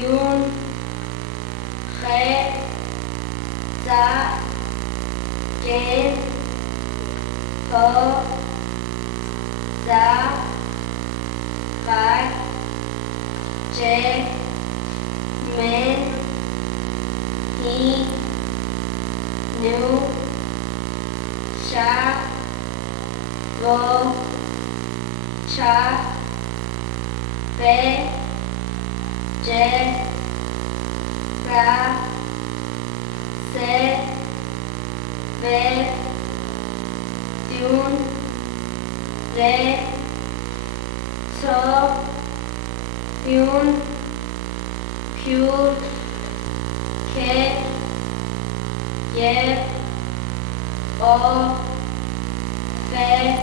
Yun, Khe, Za, Gen, Ho, Za, Vai, Je, Men, He, Nu, Sha, Vo, Cha, Ve, Je, Ra, Se, Ve, Dun, Re, So, Yun, Pure, Ke, Ye, O, Fe,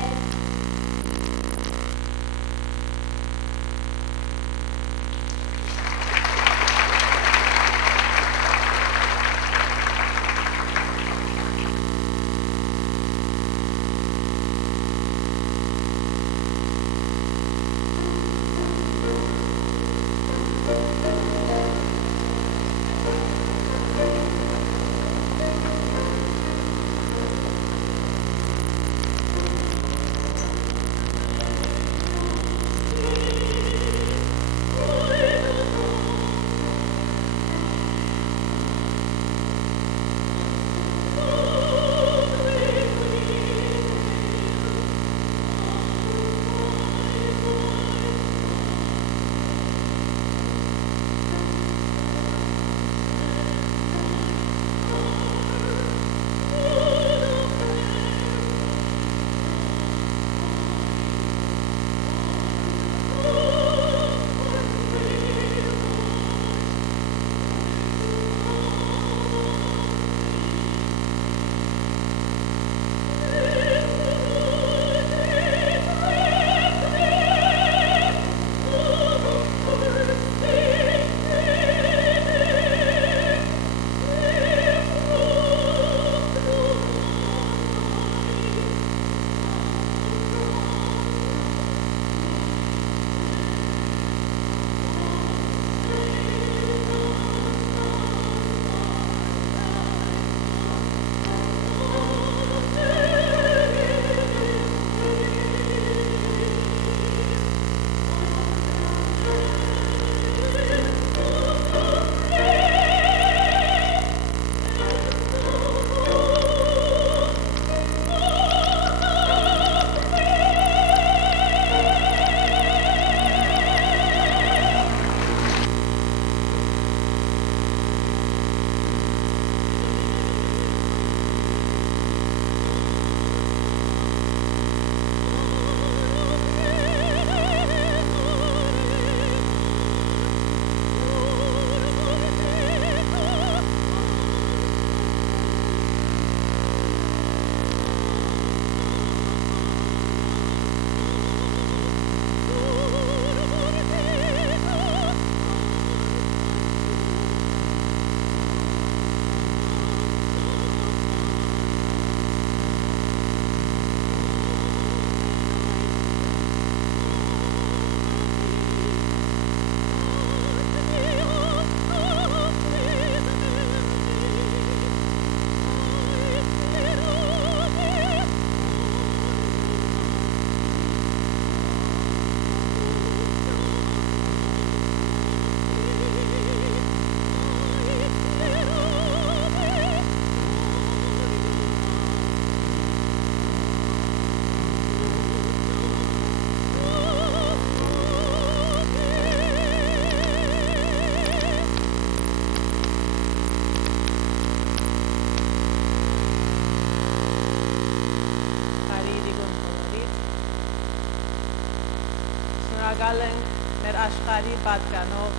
շնորհակալ ենք մեր աշխարհի պատկանող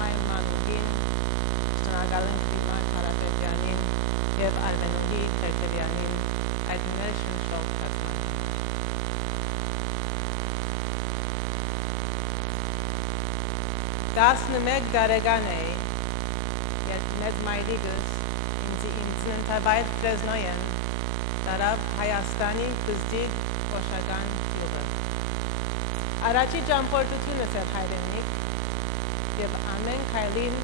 հայմանուհին, շնորհակալ ենք Դիմար Կարապետյանին եւ Արմենուհի Թերթերյանին այդ մեր շնչով կազմակերպման։ 11 տարեկան էի, երբ մեծ մայրիկս ինձ ընթավայր Ֆրեզնոյեն տարավ Հայաստանի բզդիդ կոշական գյուղը։ Առաջի ճամփորդությունս էր հայրենիք եւ ամեն քայլին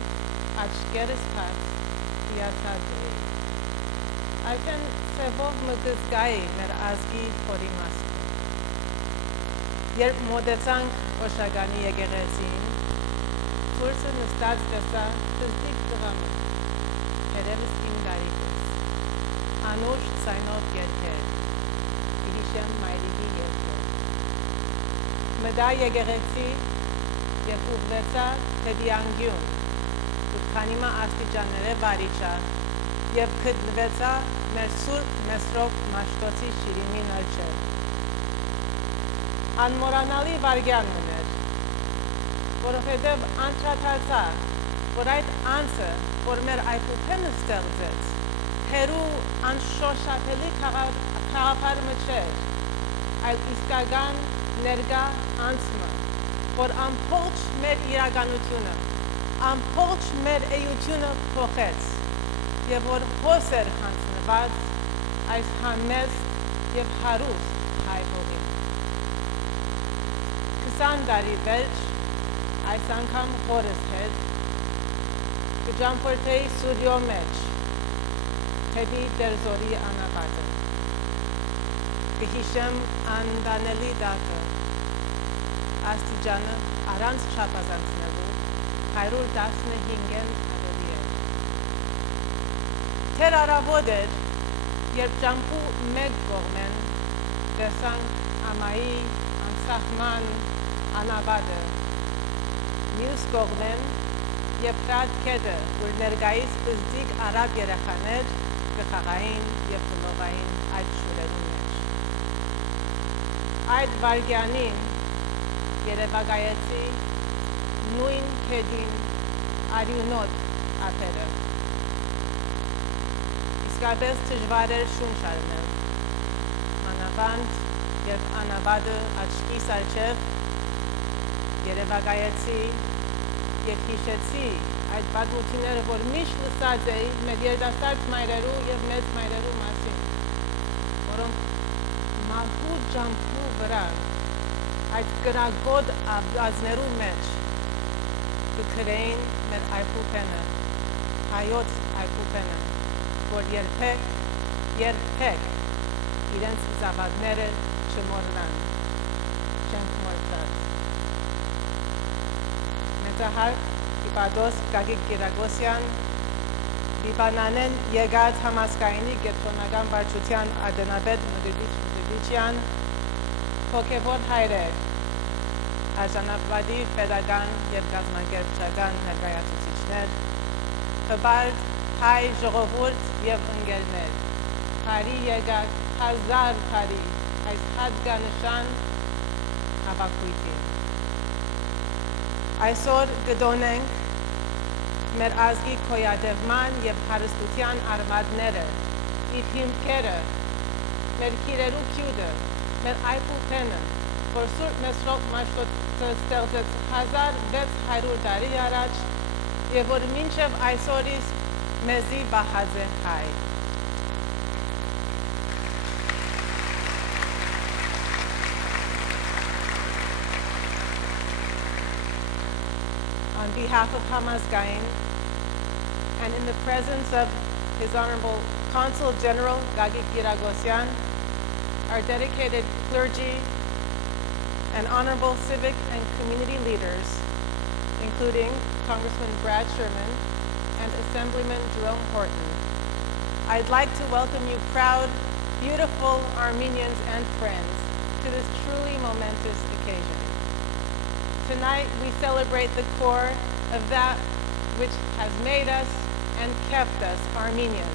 աչքերս փակ հիացած էի։ Այդեն սևով մգզգայի մեր ազգի խորի մասը։ Երբ մոտեցանք Օշագանի եկեղեցին, դուրսը նստած տեսա տզդիկ տղամը, երևս իմ դարիքս, անուշ ցայնով երգեր, հիշեմ մայրիկի երգեր։ Մտա եկեղեցի եւ ուղղվեցա դեպի անկյուն, քանիմա աստիճանները բարիչա եւ գտնվեցա մեր սուրբ Մեսրոպ Մաշտոցի շիրիմի նրջը։ Անմոռանալի վայրկյան ուներ, որովհետև անդրադարձա, որ այդ անձը, որ մեր այբուբենը ստեղծեց, հերու անշոշափելի խաղապարը չէր, այլ իսկական ներկա անձը, որ ամբողջ մեր իրականությունը, ամբողջ մեր էությունը փոխեց, եւ որ հոս էր հանձնված այս համեստ եւ հարուստ հայ հողին։ 20 տարի վերջ այս անգամ հորս հետ կճամփորդեի սուրյո մեջ թեպի դերձորի անապատը, կհիշեմ անդանելի դատը, աստիճանը առանց չափազանցնելու 115-ն ավելի էր։ Թեր առավոտ էր, երբ ճամփու մեկ կողմեն տեսանք ամայի անսահման անապատը, մյուս կողմեն Եփրատ քեդը, որ ներկայիս բզդիկ արաբ երեխաներ կխաղային եւ խլողային այդ շուրերու մեջ։ Այդ վայրկյանին երևակայեցի նույն քեդին արյունոտ ափերը։ Իսկապես դժվար էր շունչ առնել, մանավանդ երբ անապատը աչքիս առջև երևակայեցի եւ հիշեցի այդ պատմությունները, որ միշտ լսած էի մեր երիտասարդ մայրերու եւ մեծ մայրերու մասին, որոնք մահու ճամփու վրա այդ գրագոտ ազներու մեջ կգրեին մեր այբուբենը, հայոց այբուբենը, որ երբեք իրենց զավակները չմոռնան, չենք մոռնած։ Մեծահարկ Իպադոս Գագիկ Գիրագոսյան, Լիբանանեն եկած Համազգայինի կենտրոնական վարչութեան ардենապետ Մգրդիչյան, հոգևոր հայրեր, արժանապատիվ պետական եւ կազմակերպչական ներկայացուցիչներ, հբարդ հայ ժողովուրդ եւ ընկերներ, հարի եկած հազար հարի այս հատկանշան հավաքույթին։ Այսօր կդոնենք մեր ազգի քոյադևման եւ հարստության արմատները, իր հիմքերը, մեր Գիրերու Գիւտը, մեր այբուբենը, որ Սուրբ Մեսրոպ Մաշտոցը ստեղծեց 1600 տարի առաջ եւ որ մինչեւ այսօրիս մեզի բահած է հայ։ On behalf of Hamazgayini and in the presence of His Honorable Consul General Gagik Giragosyan, our dedicated clergy and honorable civic and community leaders, including Congressman Brad Sherman and Assemblyman Jerome Horton, I'd like to welcome you proud, beautiful Armenians and friends to this truly momentous occasion. Tonight, we celebrate the core of that which has made us and kept us Armenian,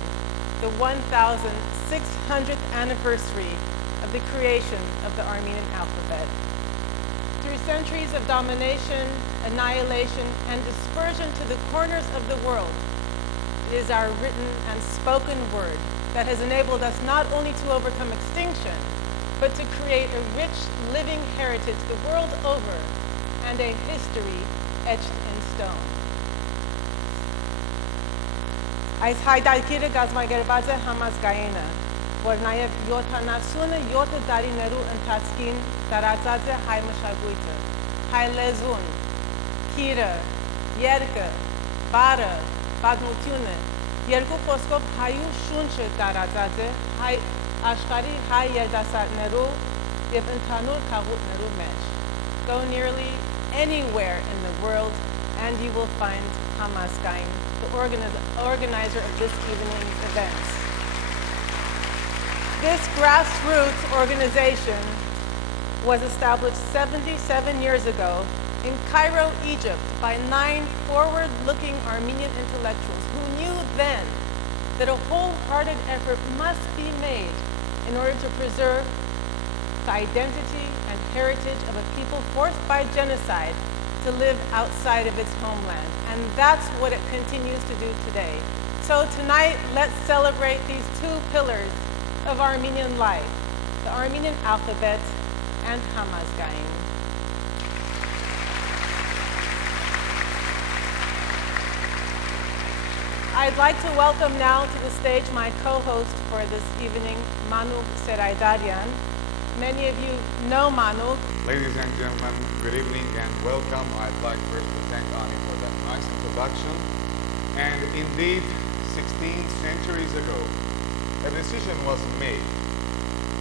the 1,600th anniversary of the creation of the Armenian alphabet. Through centuries of domination, annihilation, and dispersion to the corners of the world, it is our written and spoken word that has enabled us not only to overcome extinction, but to create a rich, living heritage the world over and a history etched in stone. Այս հայտարարը կազմակերպված է Համազգայինը, որ նաև 77 տարիներու ընթացքին տարածած է հայ մշակույթը, հայ լեզուն, քիրը երկը, բարը, բազմությունը, երկու խոսքով հայուն շունչը տարածած է հայ աշխարհի հայ երիտասարդներու եւ ընդհանուր քաղաքներու մեջ. Go nearly anywhere in the world and you will find Hamazgayini, the organizer of this evening's events. This grassroots organization was established 77 years ago in Cairo, Egypt, by 9 forward-looking Armenian intellectuals who knew then that a wholehearted effort must be made in order to preserve the identity and heritage of a people forced by genocide to live outside of its homeland. And that's what it continues to do today. So tonight, let's celebrate these two pillars of Armenian life, the Armenian alphabet and Hamazgayini. I'd like to welcome now to the stage my co-host for this evening, Manuk Seraydarian. Many of you know Manuk. Ladies and gentlemen, good evening and welcome. I'd like first to thank Ani for that nice introduction. And indeed, 16 centuries ago, a decision was made,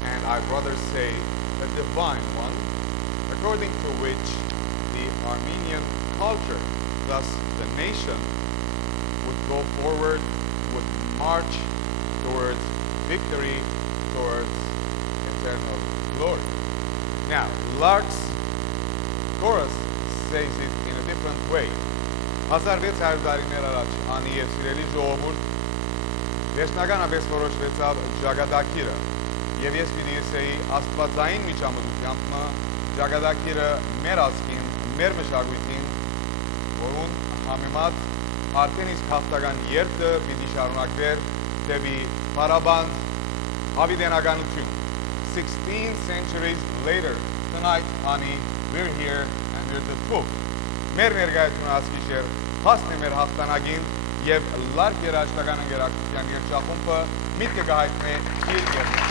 and I'd rather say a divine one, according to which the Armenian culture, thus the nation, would go forward, would march towards victory, towards eternal glory. Now, Lark's chorus says it in a different way. 1600 տարիներ առաջ անի եւ սիրելի ժողովուրդ վերջնականապես որոշվեցավ ճակատագիրը եւ ես պիտի ասեի աստվածային միջամտությամբ ճակատագիրը մեր ազգին, մեր մշակույթին, որուն համեմատ արդեն իսկ հաղթական երթը պիտի շարունակվեր դեպի փառաբանդ հավիտենականություն. 16 centuries later, tonight, Ani, we're here and we're the proof. Մեր ներկայությունը ասկիշեր հասն է մեր հաղթանակին եւ լարկ երաժշտական ընկերակցության երգչախումբը միտքը կհայտնի իր երգը.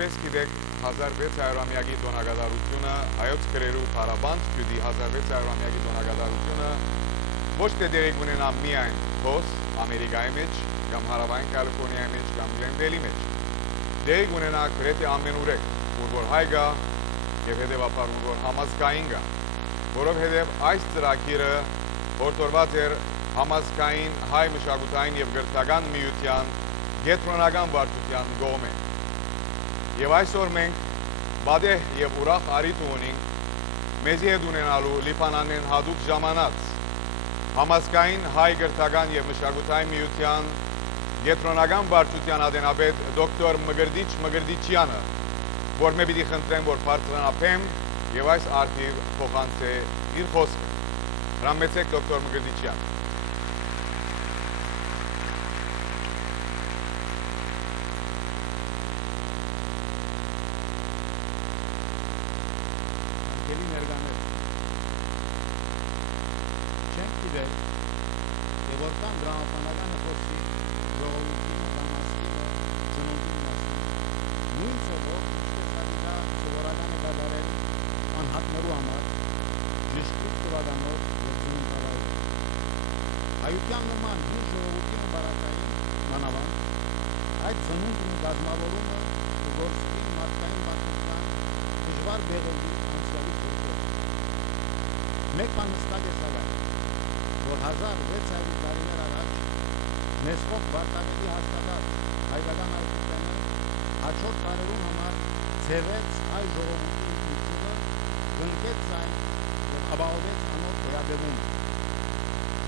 Ինչպես գիտեք, 1600-ամյակի տոնագադարությունը հայոց գրերու փառաբանդ գյուտի 1600-ամյակի տոնագադարությունը ոչ թե դերի կունենա միայն հոս Ամերիկայի մեջ կամ հարավային Կալիֆոռնիայի մեջ կամ Գլենդեյլի մեջ դերի կունենա գրեթե ամենուրեք որ հայ գա եւ հետեւաբար որ համազգային գա որովհետեւ այս ծրագիրը որտորված էր Համազգային հայ մշակութային եւ գրթական միության գետրոնական վարչութեան կողմէ եւ այսօր մենք բադեհ եւ ուրախ արիթ ունենք մեզի հետ ունենալու Լիբանանեն հadoop ժամանած Համազգային հայ գրթական եւ մշակութային միության գետրոնական վարչութեան ադենաբեդ դոկտոր Մգրդիչյանը որ მე պիտի խնդրեմ որ բարձրանափեմ եւ այս արխիվ փոխանցե իր խոսքը հրամեցեք դոկտոր Մգրդիչյան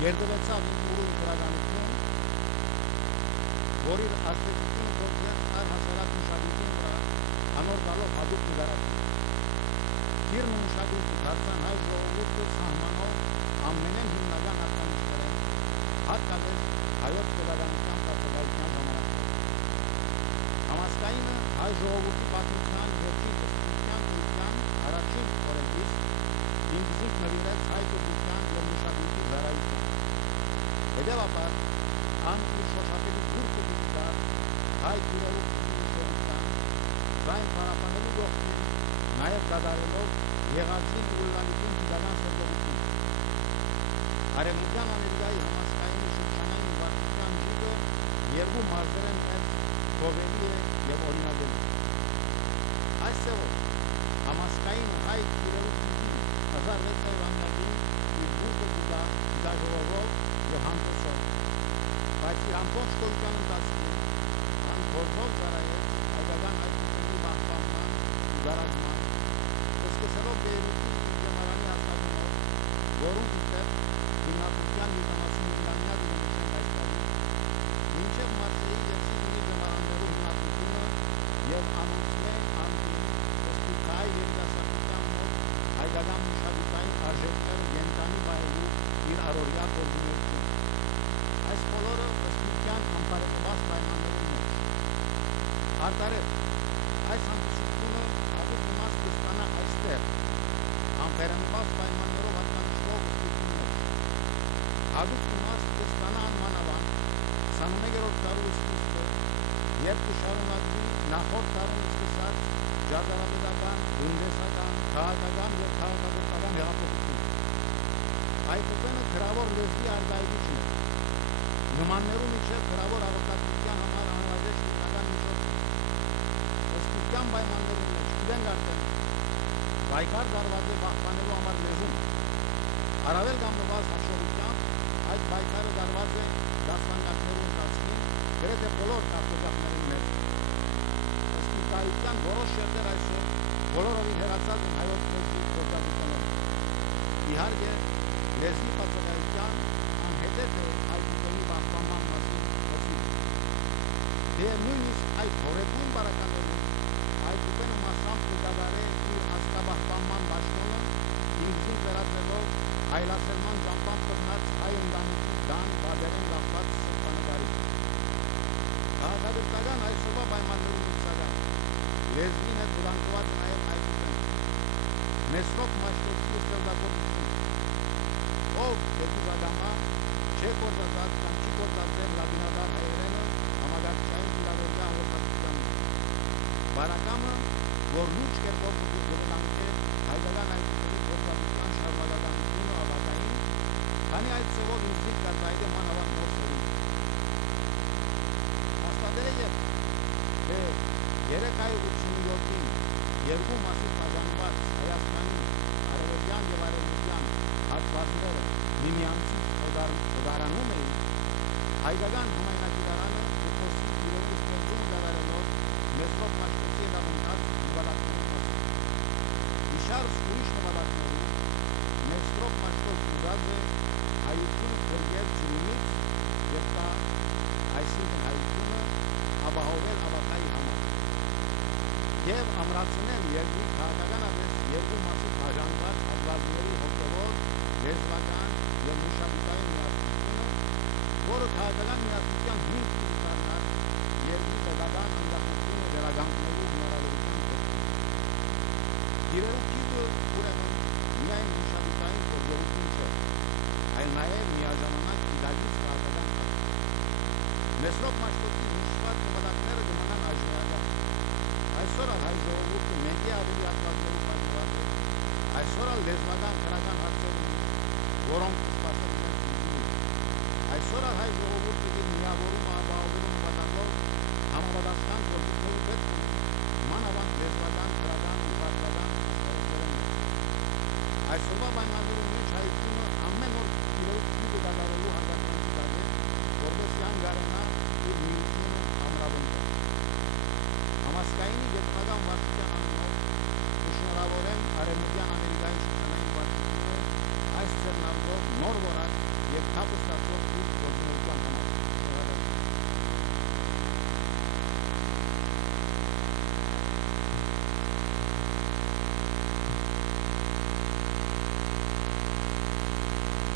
Երդվեցավ ուրույն գրականություն, որ իր աստեցությունը գործեց այլ հասարակ մշակույթին վրա, անոր գալով հadoop նկարացում։ Թիրն ու մշակույթը դարձան հայ ժողովուրդը սահմանող ամենեն հիմնական ախտանիշներն, հատկապես հայոց գրականության տասագայության ժամանակներում։ Համազգայինը հայ ժողովուրդի պատմության վերջին դստության գույքյան առաջին օրենքից ինքզինք նվիրեց հայ գիտության և մշակույթի զարայության։ Հետևաբար, ան իր շոշափելի քուրկը դիտար Հայ Գիրերու Գիւտի շրջան, զայն պարապանելու գողքին, նաև կատարելով եղածին ուլանիկին գիտական սրտողություն։ Արեւմտեան Ամերիկայի Համազգայինի Շրջանային Վարչութեան ջիգը երկու մարզեր են մեծ գովելի է և օրինագելի։ Այս սեղով, Համազգային Հայ Գիրերու Գիւտի 1600-ամյակին իր բուրգը կուտա գիտաժողովով և համտեսով, բայց իր ամբողջ կորության ընթացքին ան գործով ծառայեց հայկական այդպիսների պահպանման ու զարգացման, սկսելով Բեյրութի իր գեմարանի հաստատումով, որում իբրև հիմնադրության 70-ամյակը նշենք այս տարի, մինչև Մարսեի և Սիդնեի գեմարաններու հիմնադրությունը և անոնցմե անդին ըսպիկայի երիտասարդության մոտ հայկական մշակութային արժեքները կենդանի վայելու իր առօրյա գործունեություն։ Այս բոլորը ըսպիկյան անպարենված պայմաններում մեջ։ Արտարև, այս հանդիսությունը հadoop իմաստ կստանա այստեղ, անպարենված պայմաններով հատկանշվող ըսպիկյուն մեջ։ Հadoop իմաստ կստանա անմանավանդ 21-րդ դարու սկիզբը, երբ կշարունակվի նախորդ դարում սկսած ճարտարապետական, տնտեսական, քաղաքական և քաղաքագործական հեղափոխություն։ Հայկուկենը գրավոր լեզվի արգայելիչն է։ Նմաններու միջև գրավոր աղոթատության համար անհրաժեշտ հիմնական միջոցը։ Ըսպիկյան պայմաններու մեջ գիտենք արդեն պայքար դարված է պահպանելու համար լեզուն։ Առավել կամ նվազ հաշվորությամբ այդ պայքարը դարված է դասվանդակներու ընթացքին գրեթե բոլոր տախտոջախների մեջ։ Ըսպիկայության որոշ շերտեր այսօր բոլորովին հեռացած են հայոց լեզվի գործատությունով։ Իհարկե, լեզվի բացակայության անհետեթ է այդպիսի պահպանման մասին խոսիլ։ Դե նույնիսկ այդ հորետուն բարականներում այդպիսի մասամբ կկատարե իր ազգապահպանման պաշտոնը ինքնին վերածելով հայլասերման ճամփան բռնած հայ ընտանիքի դան բادرեն կապված սրբանկարի։ Քաղաքագործական այսօրվա պայմաններում մուսական լեզվին հետ բլանկված նաև այդպիսի Նեստոք մաշտոցի ստեղծագործություն ով դեպի զագամա չէ գործածած կամ չի գործածել լատինական հայերենը համագործակցային իրավունքյան հաղորդակցության։ Բարակամը, որ 387-ին երկու մասի բաժանված Հայաստանի արևելյան եւ արևմտյան հատվածները միմյանցից օդարանում էին, հայկական համայնագիտարանը դեպոսի իրենից կենտրոն դավարելով մեծով մաշկոցի հետապնդած նվալակների մասին։ Իշարս ուրիշ նվալակներում մեծով մաշկոց ուզած է հայություն գրգեր ծրումից և կա այսինքն հայությունը ապահովել ավակայի համար և ամրացնել երկրի քաղաքականապես երկու մասի բաժանված հատվածների հոգևոր, լեզվական և մշակութային միասնությունը, որը քաղաքական միասնության հիմք պիտի դառնար երկրի պետական անկախությունը վերականգնելու հնարավորության կողքին։ Գիրերու գիւտը ուրեմն միայն մշակութային գործողություն չէ, այլ նաև միաժամանակ գիտակից քաղաքական ակտ։ Մեծրոք մաշկոցի հուշված նվալակները կմնան այժմեական։ Այսօր հայ ժողովուրդը մեկի ավելի հատվածներում պատկերված է։ Այսօր լեզվական քրական հարցեր ունի, որոնք սպասել իրենց ուժին։ Այսօր հայ ժողովուրդը միավորում ապահովելու նպատակով համապատասխան գործիքների պետք ունի, մանավանդ լեզվական, քրական ու վարչական ասպարեզներում։ Այսօրվա պայմաններում մեջ հայությունը ամեն օր իրոք գիւտը դադարելու հարկականքի տակ է, որպեսզի անգարենա իր միությունը ամրապնդել։ Համազգայինի գետնական վարչության անունով շնորհավորեմ Արեւմտեան Ամերիկայի շրջանային վարչությունը այս ձեռնարկով նոր որակ և թափը ստացող իր գործունեության համար։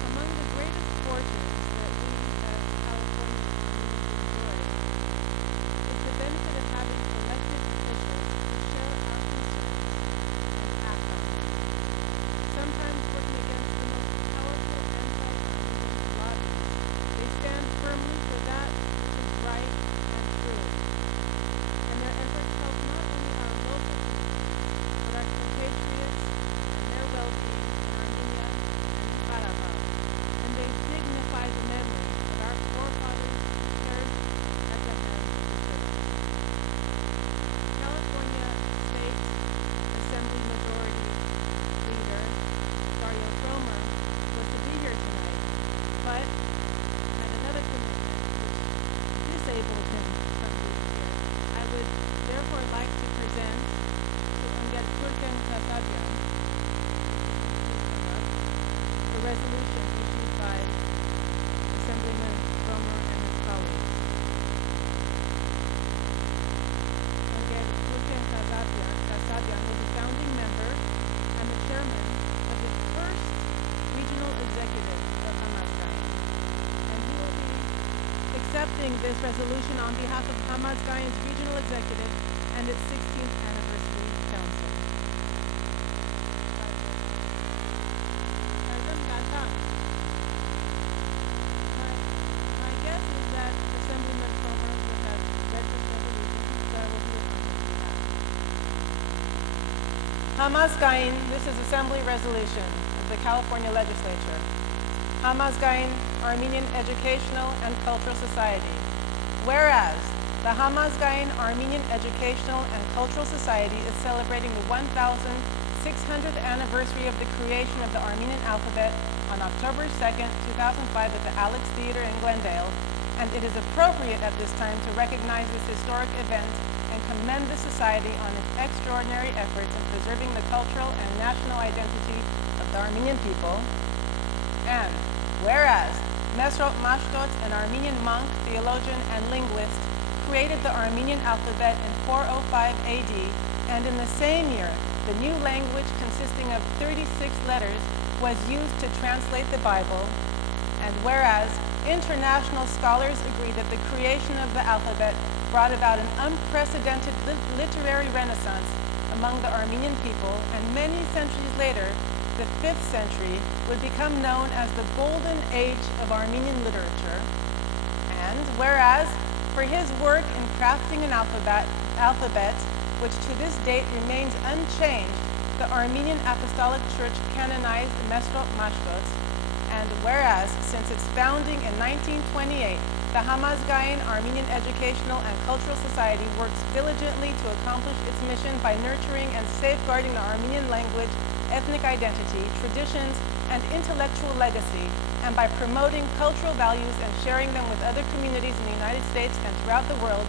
Among the greatest fortunes that we as Californians enjoy is the benefit of having elected officials who share our concerns and act on them. Sometimes working against the most powerful anti-Armenian lobbies, they stand firmly for that which is right and true. And their efforts help not only our local communities, but our compatriots and their well-being in Armenia and in Karabakh. And they dignify the memory of our forefathers who served at the hands of the Turks. California State Assembly Majority Leader Dario Cromer was to be here tonight, but had another commitment which disabled him from being here. I would therefore like to present to Amgeturken Kasabian the resolution issued by Assemblyman Cromer and his colleagues. Amgeturken Kasabian was a founding member and the chairman of the first regional executive of Hamazgayini. And he will be accepting this resolution on behalf of Hamazgayini's regional executive and its 16th anniversary council. My guess is that Assemblyman Cromer will have read this resolution, so I will do it on his behalf. Hamazgayin, this is Assembly Resolution of the California Legislature. Hamazgayin Armenian Educational and Cultural Society. Whereas the Hamazgayin Armenian Educational and Cultural Society is celebrating the 1,600th anniversary of the creation of the Armenian alphabet on October 2nd, 2005 at the Alex Theater in Glendale, and it is appropriate at this time to recognize this historic event and commend the society on its extraordinary efforts in preserving the cultural and national identity of the Armenian people. And whereas Mesrot Mashtot, an Armenian monk, theologian, and linguist, created the Armenian alphabet in 405 AD, and in the same year, the new language consisting of 36 letters was used to translate the Bible. And whereas international scholars agree that the creation of the alphabet brought about an unprecedented literary renaissance among the Armenian people, and many centuries later, the 5th century would become known as the golden age of Armenian literature. And whereas for his work in crafting an alphabet, which to this date remains unchanged, the Armenian Apostolic Church canonized Mesrot Mashtot, and whereas since its founding in 1928, the Hamazgayini Armenian Educational and Cultural Society works diligently to accomplish its mission by nurturing and safeguarding the Armenian language, ethnic identity, traditions, and intellectual legacy, and by promoting cultural values and sharing them with other communities in the United States and throughout the world.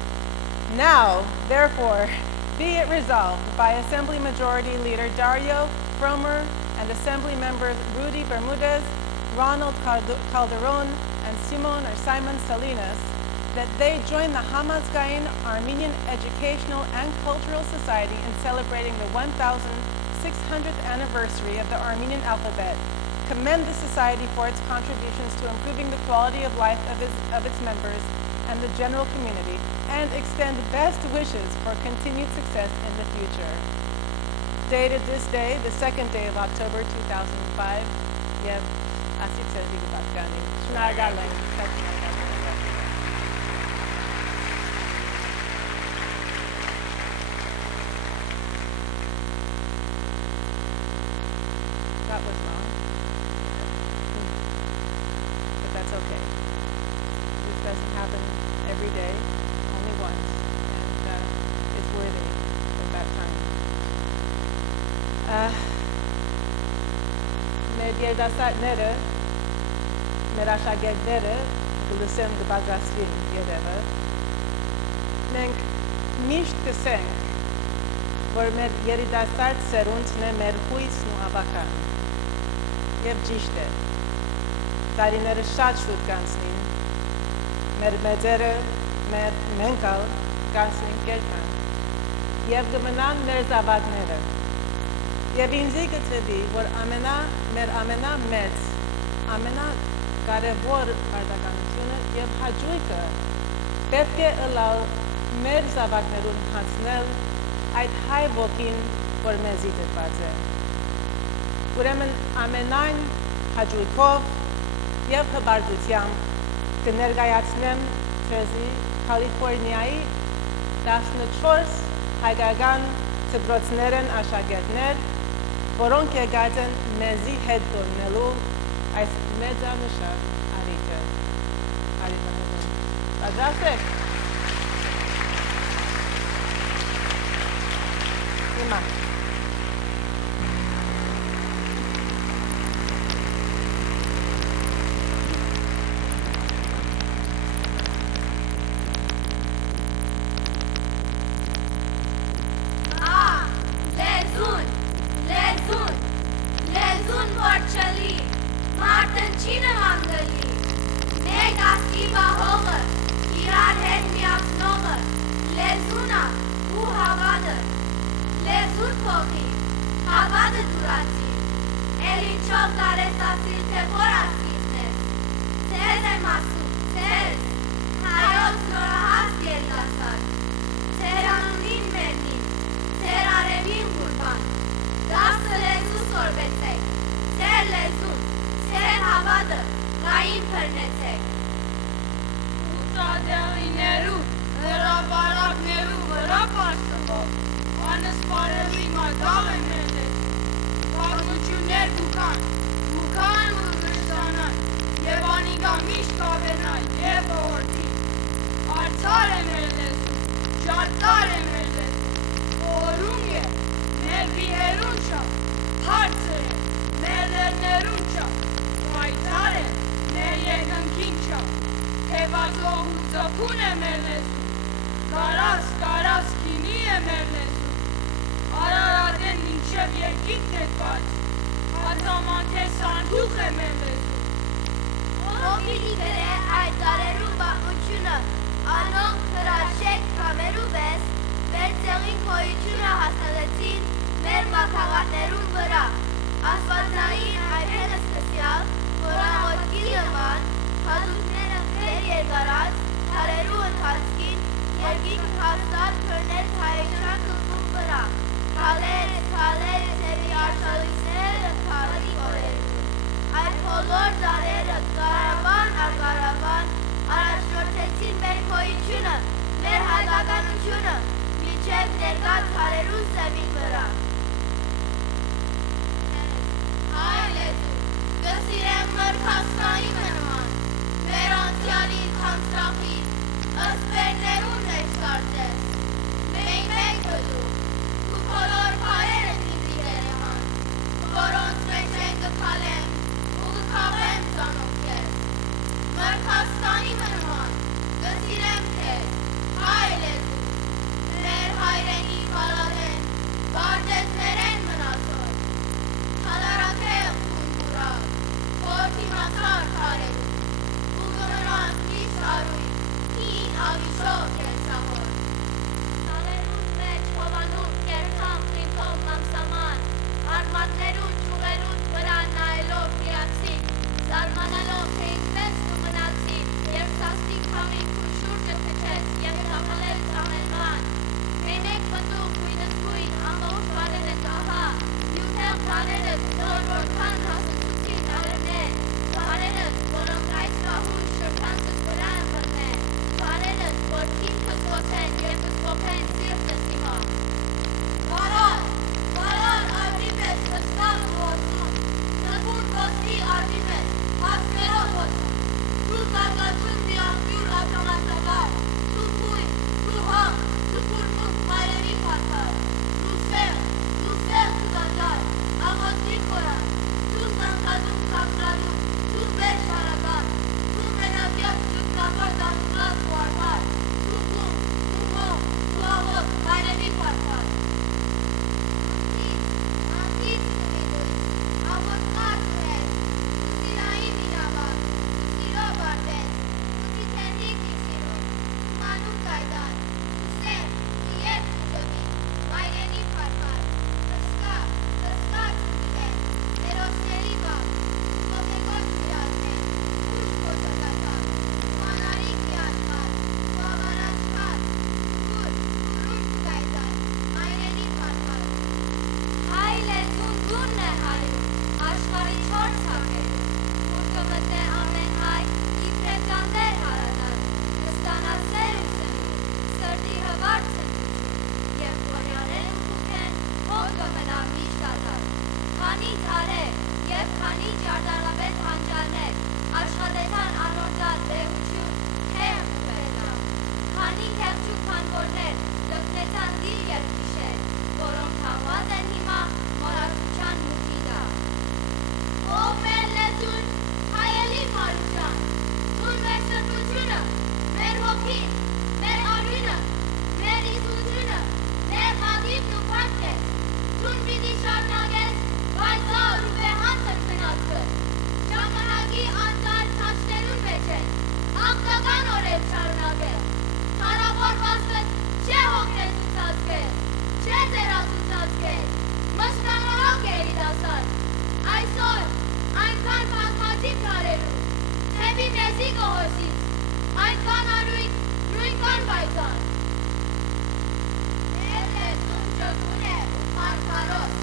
Now, therefore, be it resolved by Assembly Majority Leader Dario Fromer and Assembly Members Rudy Bermudez, Ronald Calderon, and Simon Salinas, that they join the Hamazgayini Armenian Educational and Cultural Society in celebrating the 1,600th anniversary of the Armenian alphabet, commend the society for its contributions to improving the quality of life of its members and the general community, and extend best wishes for continued success in the future. Dated this day, the 2nd day of October 2005, Yev Asik Serdi Batkani. Shnagaleng. That was wrong. But that's okay. This doesn't happen every day, only once, and it's worthy of that time. Մեր երդասարտները, մեր աշակերտները գլսեն կբագրասվին երևը, մենք միշտ կսենք, որ մեր երիտասարդ սերունդն է մեր հույսն ու ավական, և ճիշտ է, տարիները շատ շուտ կանցնին, մեր մեծերը, մենք ալ կանցնին կերտան, և կմնան մեր զավակները, և ինձի գտվի, որ մեր ամենամեծ, ամենակարևոր պարտականությունը և հաճույքը պետք է ըլալ մեր զավակներուն հանձնել այդ հայ ոգին, որ մեզի տրված է։ Ուրեմն ամենայն հաճույքով և հպարտությամբ կներկայացնեմ ձեզի Կալիֆորնիայի 14 հայկական դպրոցներն աշակերտներ, որոնք եկած են մեզի հետ տոնելու այս մեծանշան արիթը։ Պատրաստ եք։ Հիմա։ Լեզուն որ չլի, մարդն չի նմանգլի, մեկ ասկի բահողը, իրար հետ միացնողը, լեզունա ու հավադը, լեզուն փոխի, հավադը դուրացի, էլ ինչով կարես ասիլ, թե որ ասկիցն ես, ձեզ եմ ասում, ձեզ, հայոց նորահաս երդասարդ, ձեր անունին մերնին, ձեր արևին գուրբան, դասը լեզու սորվեցեք, ձեր լեզուն, ձեր հավադը, լային փրնեցեք։ Ուսադեղիներու, հրապարակներու վրա պաշտվող, անսպարելի մատաղ է մեր լեզուն, պատմություններ գուքան ու գրշանան, և անիգա միշտ կավենան և ողորդի, արդար է մեր լեզուն, շարտար է մեր լեզուն, օրունգ է, մեր վիհերուն շա, հարցր է, մեր լերներուն շա, պայծար է, մեր երկնքին շա, թևածող ու ծփուն է մեր լեզուն, կարաս կինի է մեր լեզուն, Արարատեն մինչև երկիք նետված, հազամանթե սանդուղ է մեր լեզուն։ Ով պիտի գրե այդ տարերու պատմությունը, անոնք հրաշեք քամերու վես, մեր ցեղին քոյությունը հաստատեցին մեր մաքաղատներուն վրա, աստվածային այբենը սկսյալ, որամոտքի նման, հատուկները վեր երկարած, տարերու ընթացքին, երկիք հաստատ կրնել հայության կլպում վրա, քալեր, ծերի արշալույսները քալի օրերուն, այդ բոլոր տարերը կարավան, առաջնորդեցին մեր քոյությունը, մեր հայկականությունը, մինչև ներկա քարերու սեմին վրա։ Հայ լեզու, կսիրեմ մրգասկային նման, մեր Անցյալին հանցրախի, ըսպերներուն մեջ կարծես, մեկ բդու, ու բոլոր բարերը ինձի երեհան, որոնց մեջ են կքալեմ, ու կքաղեմ ծանոք ես, մրկաստանի մնման, կսիրեմ քեզ, հայ լեզու, մեր հայրենի բալադեն, բարձես են մնացոր, հալարակեղ կուն բուրակ, որդի մացար քարերու, ու կմնաս միշտ արույն, հին ավիշով կենսահոր, Սալերուն մեջ հովանում կերքամ խիքով մամսաման, արմատներուն ճուղերուն վրա նայելով հիացի, զարմանալով թե ինչպես կմնացի, և սաստիկ համին քույ շուրջը թչեց, և ծախալել ծամենման, մենեք պտուղ գույնըս գույն, ամբողջ բարերը կահա, յութեղ բարերը նոր որքան հասցուցին արևներ, բարերը, որոնք այս կահուն շրբանցս վրա են բռնել, բարերը, որ իմ կսկոցեն և կսկոփեն սիրտս հիմա։ Բարան, արդի պես կստավ ու ոսում, նպուն ոսի արդի պես, հասկերով ոսում, դու զարգացում մի աղբյուր ատամասավար, դու կույն, դու համ, դու կուրմուկ մայրերի պարտար, դու սեղ կգանջար, աղոտի խորան, դու սանքազում կապրալու, դու բեր շարական, դու մենակյակ դուկնավոր դամուլած ու արմար, դու կում, դու մոմ, դու աղոտ մայրերի պարտար, Անտից կմիդույս, աղոտկար կրես, դու սիրային մինավակ, դու սիրով արդես, դու ծիթենիկ իսիրուն, դու մանուկ կայդան, դու սեմ, դու երբ կուտովի, մայրենի պարտար, կսկա ծուտիվեն, ներոսների բակ, դու ոգեկոչ միացեն, ուշ կոցակատակ, դու անարիք միաշխար, դու ավարանչար, դու ռուշ կգայդան, մայրենի պարտար, Հայ լեզուն դունն է հայրում, աշխարի չորս հակերում, որ կմտնե ամեն հայ, իբրև տանտեր հարանան, կստանա սեր ու սնուն, սրտի հվարդ սնություն, և որյանել ու խուքեն, հոտ կմնա միշտ ատար, քանի թարեր և քանի ճարտարապետ հանճարներ, աշխատեցան անորձալ դեղություն, թեղ ու պետնամ, քանի թեղջուկ փանվորներ, լգնեցան դիր և գիշեր, որոնք թաղված են հիմա մորացության մուտքի տակ։ Ով մեր լեզուն, հայելի մարության, տուն մեր սրբությունը, մեր հոգին, մեր արյունը, մեր իզությունը, մեր հատիվն ու պարտքես, տուն պիտի շարունակես, պայծառ ու վեհանցր քնածքը, ժամանակի անցար թաշներուն մեջ են, հաղթական օրեր շարունակել, հարավորվածքդ չէ հոգնել ցուցածկել, չէ ձերացուցածկել, մշկանորոք երիտասարդ, այսօր այնքան փակմատիվ կարերու, թեպի մեզի գոհոսից, այնքան արույն, նույնքան պայծառ։ Մեր լեզուն ճկուն է ու փառքարոս,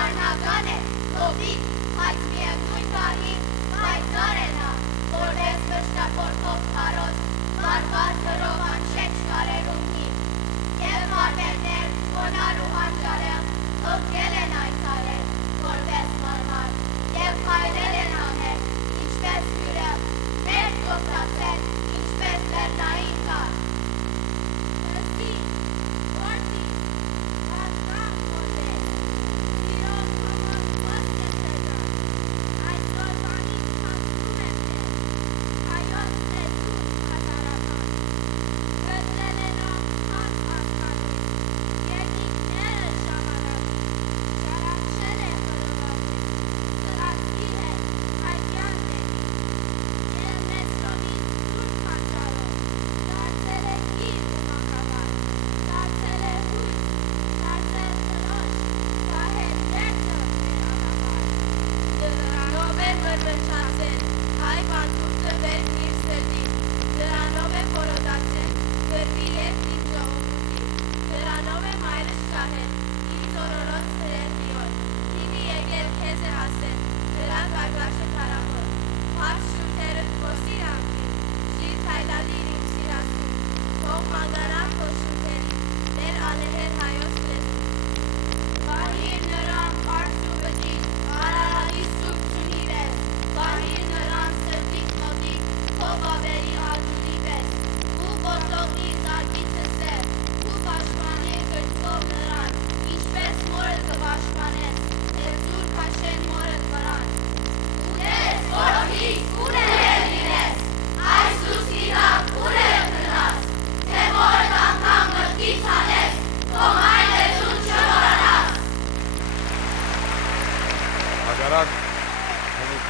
արնական է, հովիտ, բայց միևնույն պահի պայծառ է նա, որպես վշտափորձով քարոս, բարբար գրով անշեջ կարերում հին, և մարմերներ, խոնար ու հանճարեղ, հոգել են այս արել, որպես մարմար, և հայրել են անել, ինչպես հյուրեղ, մեր կոպտացել, ինչպես լեռնային կար։ Լսի, որդի, պատկան կոզես, սիրով համոզված կեսեգան, այսօր բանից հասնում եմ ես, հայոց լեզուն հազարական, գտնել են աղքած աշխարհում, երկինքները ժամանակին, շարակշել է խլովակին, սրացկի է հայկյան դենին, և լեսրոնից դուր պատճարով, դարձել է գիր ու մակավար, դարձել է հույս, դարձել կլոչ, պահել վերջը մեր անավար, դրանով է մրմնչացել, հայ բանտուրտը վերն իր սրտին, դրանով է որոտացել, գրվի և իր ժողովրդի, դրանով է մայրս շահել, իր զորորոց սրել միոտ, հիմի եկել քեզ է հասել, դրա գարգաշը կարավոր, հարց շուրթերըտ ոսիր անգին, շիր թայլալիր իմ սիրասին, թող մանգանան քո շուրթերի, դեր ալեհեր հայոց լեզուն, Պահիր նրան հարց ու բջիկ, արարալի սուրբ չունիր ես, պահիր նրան սրտիկ մոտիկ, թող ավերի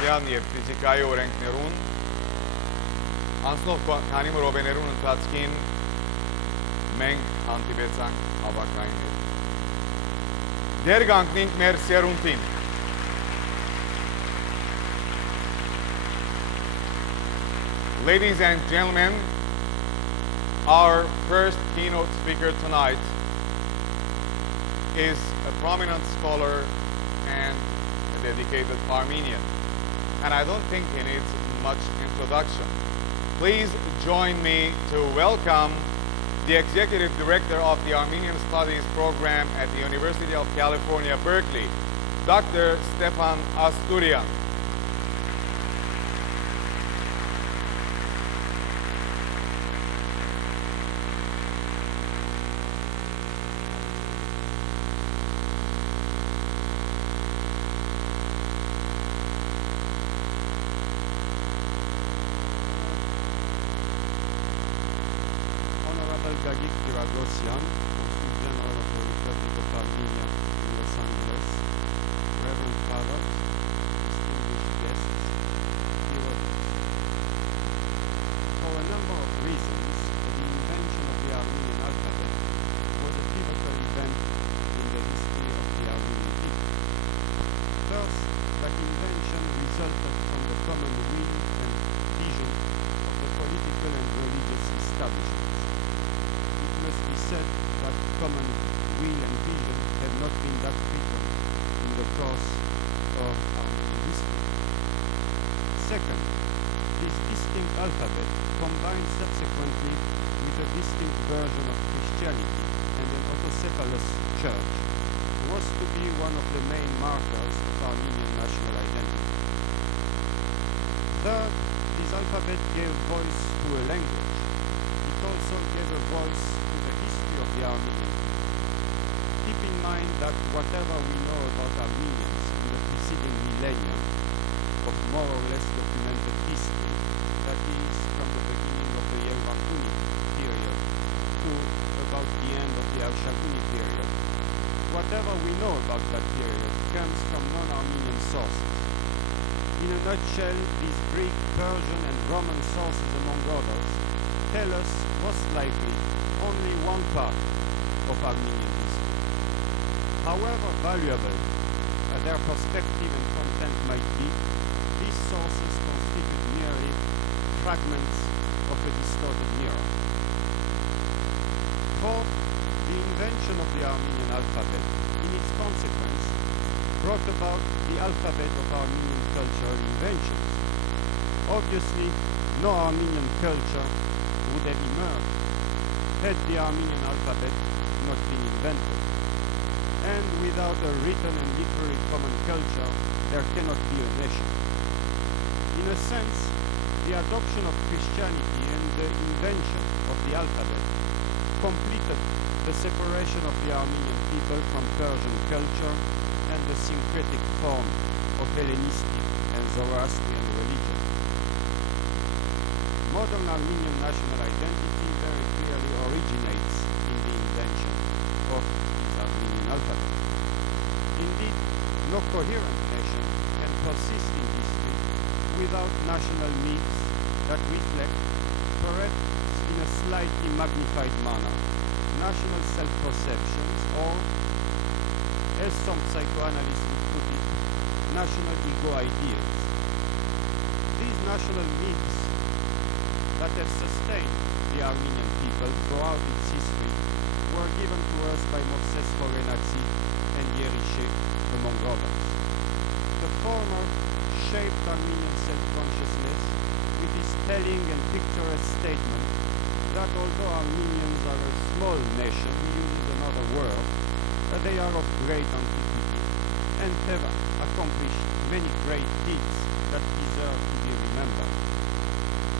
կառավարության եւ ֆիզիկայի օրենքներուն անցնող քանի րոպեներուն ընթացքին մենք հանդիպեցանք հավաքային հետ։ Դեր կանգնենք մեր սերունդին։ Ladies and gentlemen, our first keynote speaker tonight is a prominent scholar and a dedicated Armenian. And I don't think he needs much introduction. Please join me to welcome the Executive Director of the Armenian Studies Program at the University of California, Berkeley, Dr. Stefan Asturian. Consul General of the Republic of Armenia in Los Angeles, Reverend Father, distinguished guests, dear audience. For a number of reasons, the invention of the Armenian alphabet was a pivotal event in the history of the Armenian people. First, that invention resulted from the common will and vision of the political and religious establishments. It must be said that common will and vision have not been that frequent in the course of Armenian history. Second, this distinct alphabet, combined subsequently with a distinct version of Christianity and an autocephalous church, was to be one of the main markers of Armenian national identity. Third, this alphabet gave voice to a language. It also gave a voice to the history of the Armenians. Keep in mind that whatever we know about Armenians in the preceding millennium of more or less documented history, that is, from the beginning of the Yervakuni period to about the end of the Al-Shakuni period, whatever we know about that period comes from non-Armenian sources. In a nutshell, these Greek, Persian and Roman sources, among others, tell us most likely only one part of Armenian history. However valuable their perspective and content might be, these sources constitute merely fragments of a distorted mirror. Fourth, the invention of the Armenian alphabet, in its consequence, brought about the alphabet of Armenian cultural inventions. Obviously, no Armenian culture would have emerged had the Armenian alphabet not been invented. And without a written and literary common culture, there cannot be a nation. In a sense, the adoption of Christianity and the invention of the alphabet completed the separation of the Armenian people from Persian culture and the syncretic form of Hellenistic and Zoroastrian religion. Modern Armenian national identity very clearly originates in the invention of this Armenian alphabet. Indeed, no coherent nation can persist in history without national myths that reflect, perhaps in a slightly magnified manner, national self-perceptions or, as some psychoanalysts would put it, national ego ideas. These national myths that have sustained the Armenian people throughout its history were given to us by Moses Horenatsi and Yerishe, among others. The former shaped Armenian self-consciousness with his telling and picturesque statement that although Armenians are a small nation who uses another word, they are of great antiquity and have accomplished many great deeds that deserve to be remembered.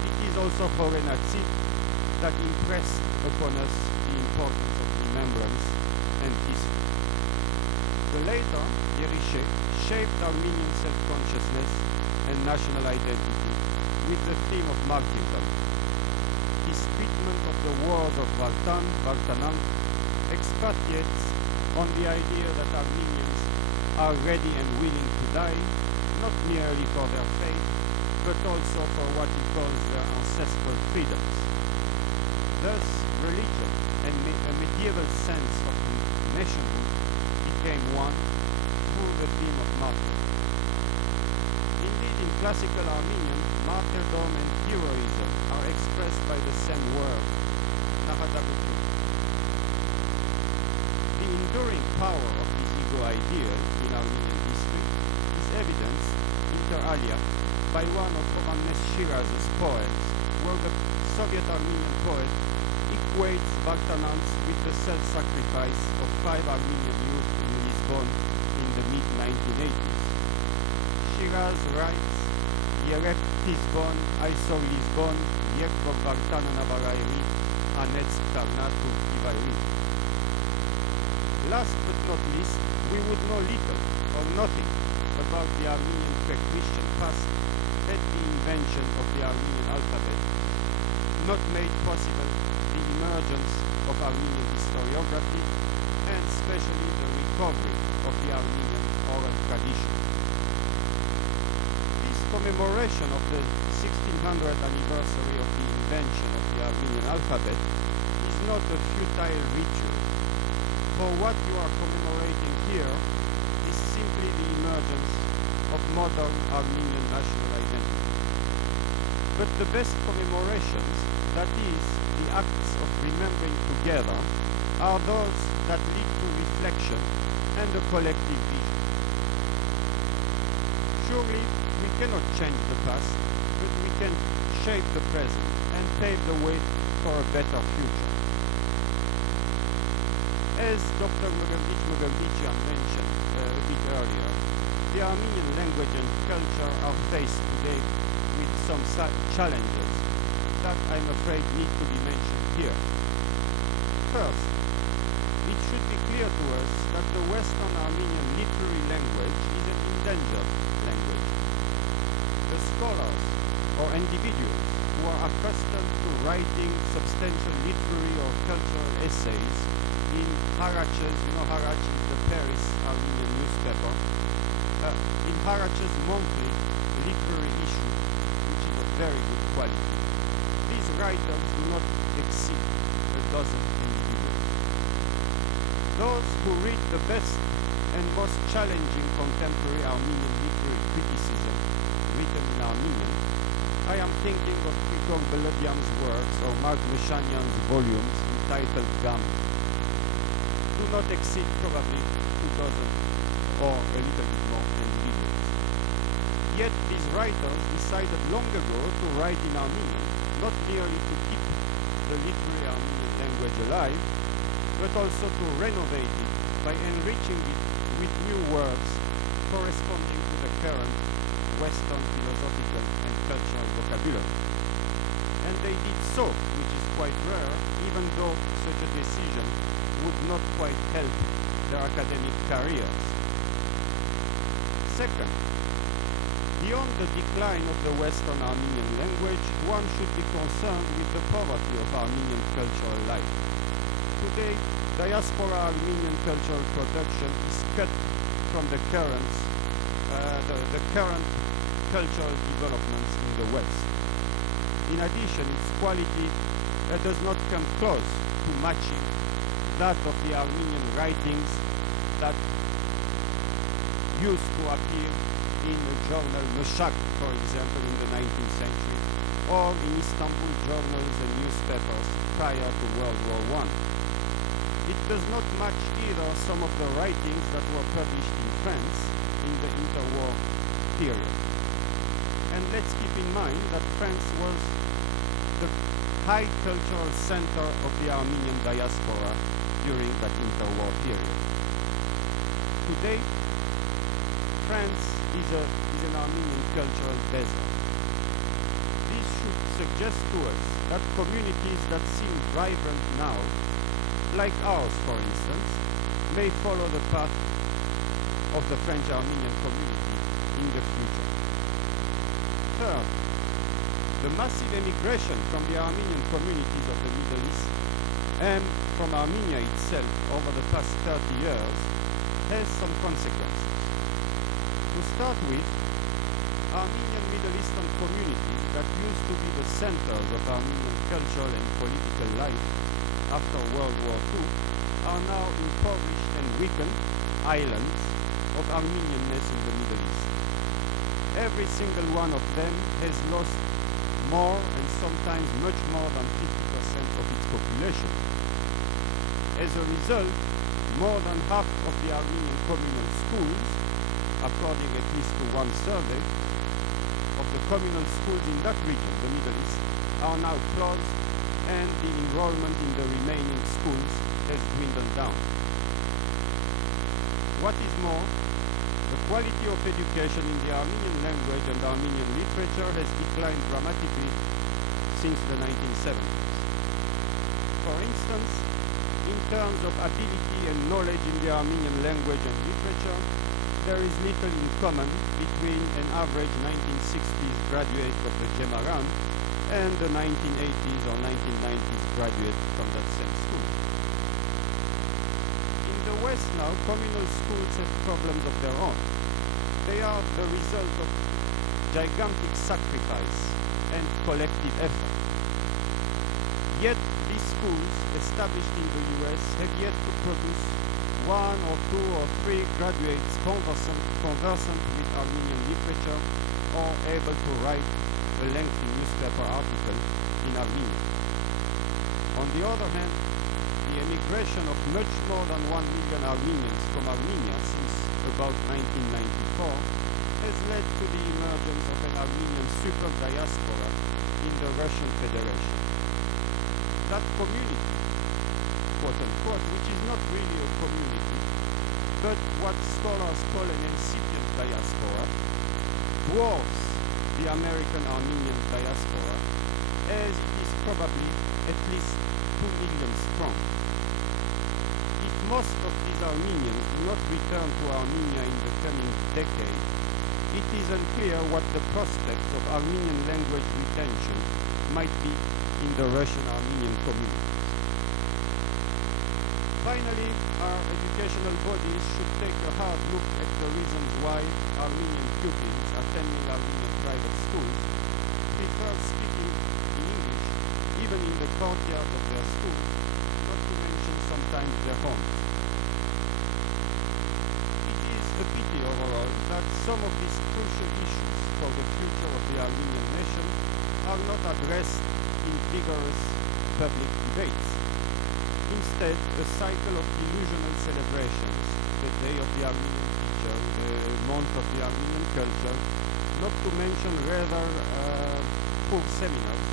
It is also Horenatsi that impressed upon us the importance of remembrance and history. The later, Yerishe, shaped Armenian self-consciousness and national identity with the theme of martyrdom. His treatment of the wars of Vartanan, expatiates on the idea that Armenians are ready and willing to die, not merely for their but also for what he calls their ancestral freedoms. Thus, religion and a medieval sense of nationhood became one through the theme of martyrdom. Indeed, in classical Armenian, martyrdom and heroism are expressed by the same word, nahadagutun. The enduring power of these ego ideas in Armenian history is evidenced, inter alia, by one of Amnes Shiraz's poems, where the Soviet Armenian poet equates Vartanants with the self-sacrifice of 5 Armenian youth in Lisbon in the mid-1980s. Shiraz writes, Yerek Lisbon, I saw Lisbon, Yek Vartanan Avarairi, Anetz Karnatu Ivairi. Last but not least, we would know little or nothing about the Armenian pre-Christian past had the invention of the Armenian alphabet not made possible the emergence of Armenian historiography and especially the recovery of the Armenian oral tradition. This commemoration of the 1600th anniversary of the invention of the Armenian alphabet is not a futile ritual. For what you are commemorating here is simply the emergence of modern Armenian national identity. But the best commemorations, that is, the acts of remembering together, are those that lead to reflection and a collective vision. Surely, we cannot change the past, but we can shape the present and pave the way for a better future. As Dr. Mugavician mentioned a bit earlier, the Armenian language and culture are faced today with some challenges that I'm afraid need to be mentioned here. First, it should be clear to us that the Western Armenian literary language is an endangered language. The scholars or individuals who are accustomed to writing substantial literary or cultural essays in Haraches, you know Harach is the Paris Armenian newspaper, in Haraches monthly literary issue, which is of very good quality. These writers do not exceed a dozen individuals. Those who read the best and most challenging contemporary Armenian literary criticism written in Armenian, I am thinking of Grigor Belodian's works or Mark Meshanian's volumes entitled Gam, do not exceed probably 2 dozen or a little bit more individuals. Yet these writers decided long ago to write in Armenian, not merely to keep the literary Armenian language alive, but also to renovate it by enriching it with new words corresponding to the current Western philosophical and cultural vocabulary. And they did so, which is quite rare, even though such a decision would not quite help their academic careers. Second, beyond the decline of the Western Armenian language, one should be concerned with the poverty of Armenian cultural life. Today, diaspora Armenian cultural production is cut from the current cultural developments in the West. In addition, its quality does not come close to matching that of the Armenian writings that used to appear in the journal Meshak, for example, in the 19th century, or in Istanbul journals and newspapers prior to World War I. It does not match either some of the writings that were published in France in the interwar period. And let's keep in mind that France was the high cultural center of the Armenian diaspora during that interwar period. Today, France is an Armenian cultural desert. This should suggest to us that communities that seem vibrant now, like ours for instance, may follow the path of the French Armenian community in the future. Third, the massive emigration from the Armenian communities of the Middle East and from Armenia itself over the past 30 years has some consequences. To start with, Armenian Middle Eastern communities community that used to be the centers of Armenian cultural and political life after World War II are now impoverished and weakened islands of Armenianness in the Middle East. Every single one of them has lost more and sometimes much more than 50% of its population. As a result, more than half of the Armenian communal schools, according at least to one survey, of the communal schools in that region, the Middle East, are now closed, and the enrollment in the remaining schools has dwindled down. What is more, the quality of education in the Armenian language and Armenian literature has declined dramatically since the 1970s. For instance, in terms of ability and knowledge in the Armenian language and literature, there is little in common between an average 1960s graduate of the Gemaran and the 1980s or 1990s graduate from that same school. In the West now, communal schools have problems of their own. They are the result of gigantic sacrifice and collective effort. Yet these schools, established in the US, have yet to produce 1 or 2 or 3 graduates conversant with Armenian literature or able to write a lengthy newspaper article in Armenian. On the other hand, the emigration of much more than 1 million Armenians from Armenia since about 1994 has led to the emergence of an Armenian super diaspora in the Russian Federation. That community, quote unquote, which is not really a community, but what scholars call an incipient diaspora, dwarfs the American Armenian diaspora, as it is probably at least 2 million strong. If most of these Armenians do not return to Armenia in the coming decade, it is unclear what the prospects of Armenian language retention might be in the Russian Armenian community. Finally, our educational bodies should take a hard look at the reasons why Armenian pupils attending Armenian private schools prefer speaking in English even in the courtyard of their schools, not to mention sometimes their homes. It is a pity overall that some of these crucial issues for the future of the Armenian nation are not addressed in vigorous public debates. Instead, a cycle of delusional celebrations, the Day of the Armenian Teacher, the Month of the Armenian Culture, not to mention rather poor seminars,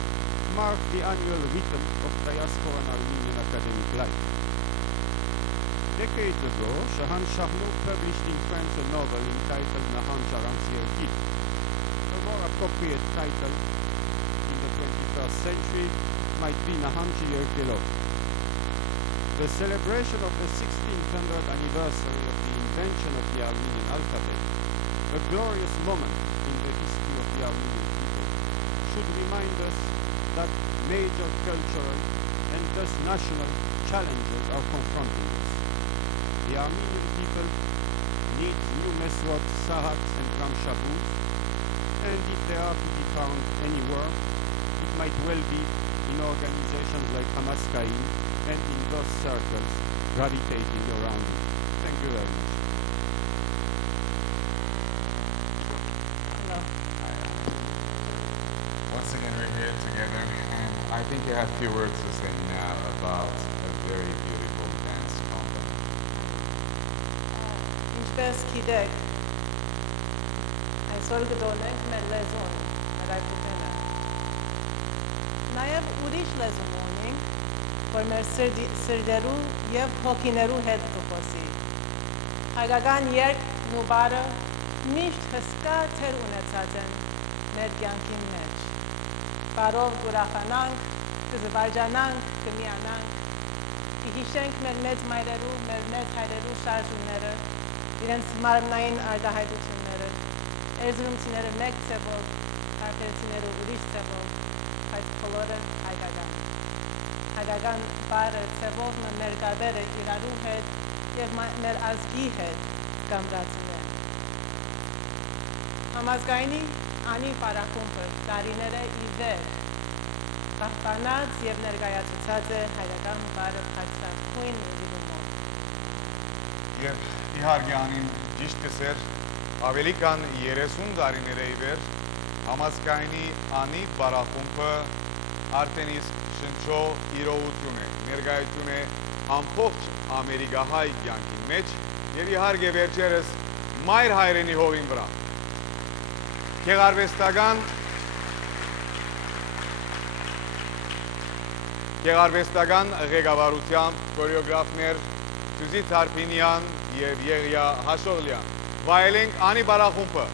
mark the annual rhythm of diasporan Armenian academic life. Decades ago, Shahan Shahnur published in France a novel entitled Nahan Sharan's Yerkit. A more appropriate title in the 21st century might be Nahan Yerkelot. The celebration of the 1600th anniversary of the invention of the Armenian alphabet, a glorious moment in the history of the Armenian people, should remind us that major cultural and thus national challenges are confronting us. The Armenian people need new mesrot, sahaks, and ramshavus, and if they are to be found anywhere, it might well be in organizations like Hamazgayini and in those circles gravitating around it. Thank you very much. Once again, we're here together, and I think you had a few words to say now about a very beautiful dance company. Ինչպես գիտեք, այսօր կդոնենք մեր լեզուն, մեր այգուտենը։ Նաև ուրիշ լեզուն ունենք, որ մեր սրդերու և հոգիներու հետ կխոսի։ Հայկական երգն ու բառը միշտ հսկա թեր ունեցած են մեր կյանքի մեջ։ Բարով կուրախանանք, կզվարճանանք, կմիանանք, կհիշենք մեր մեծ մայրերու, մեր մեծ հայրերու շարժումները, իրենց մարմնային արտահայտությունները, էրզրումցիները մեկ ցևով, քարտերցիները ուրիշ ցևով, բայց բոլորը հայկական։ Հայկական բառը ցևով մեր գաբերը իրարու հետ եւ մեր ազգի հետ կամրացնեն։ Համազգայինի անի պարակումբը տարիները ի վեր պահպանած եւ ներկայացուցած է հայկական բարը բարձրակույն ուղղումով։ Եվ իհարկե անին ճիշտ կսեր ավելի քան 30 տարիներ ի վեր Համազգայինի անի բարախումբը արդեն իսկ շնչո իրողություն է, ներկայություն է ամբողջ ամերիկահայ կյանքի մեջ եւ իհարկե վերջերս մայր հայրենի հողին վրա։ Գեղարվեստական ղեկավարությամբ կորեոգրաֆներ Սյուզի Թարփինյան եւ Եղիա Հաշողլյան վայելենք անի բարախումբը։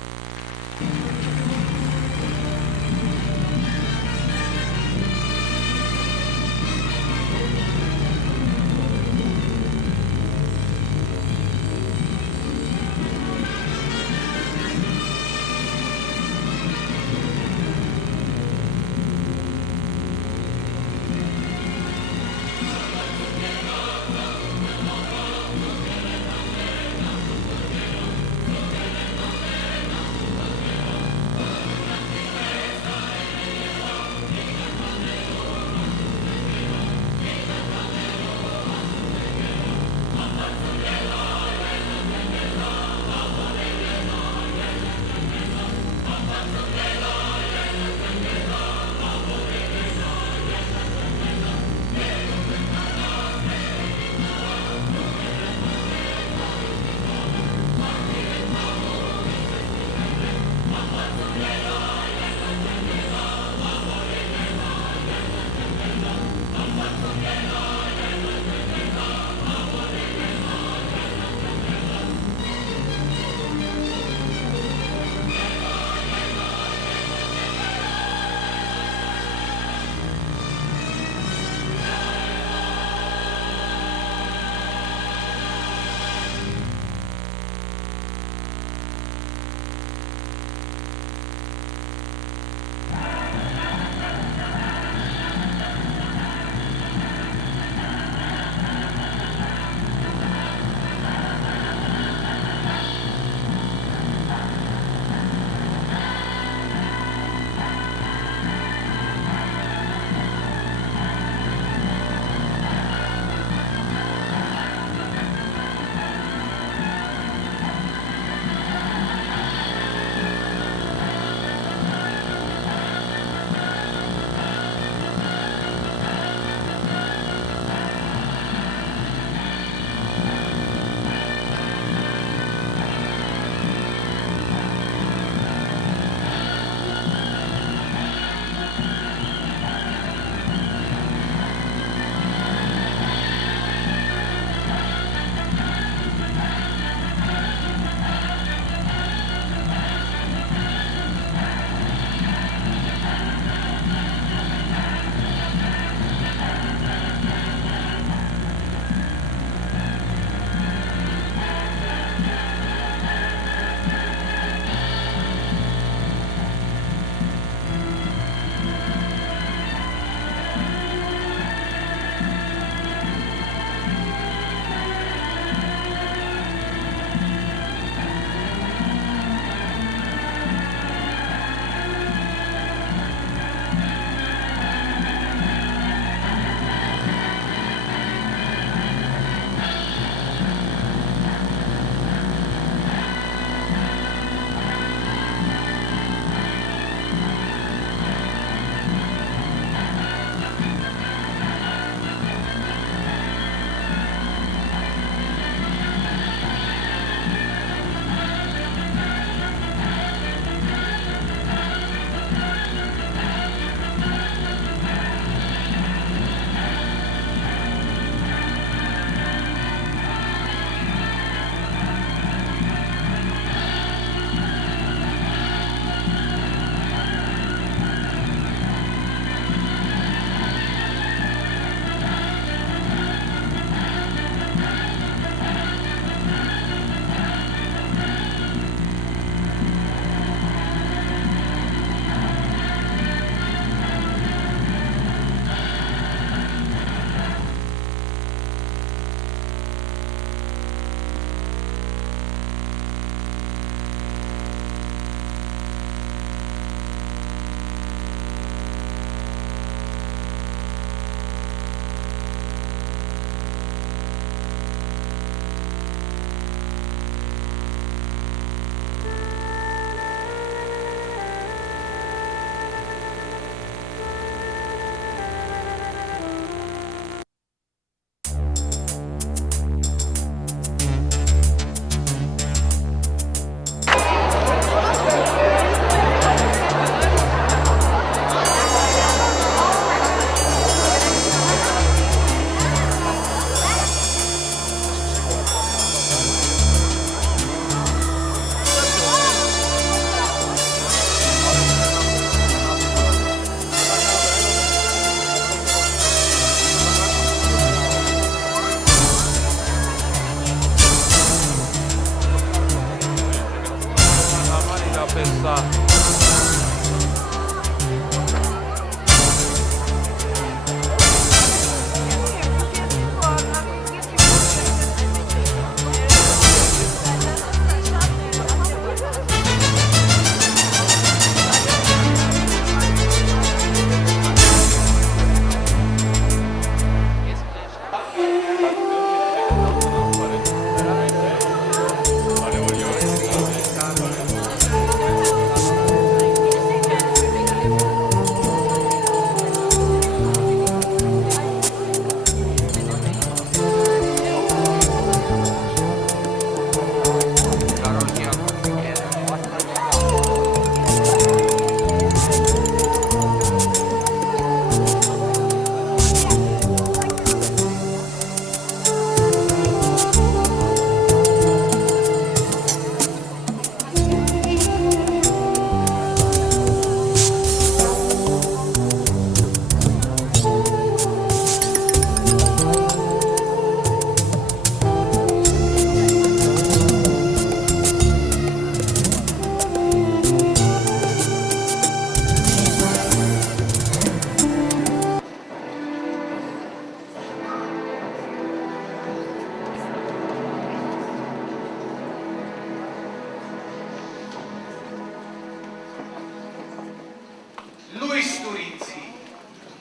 լույս տուր ինձի,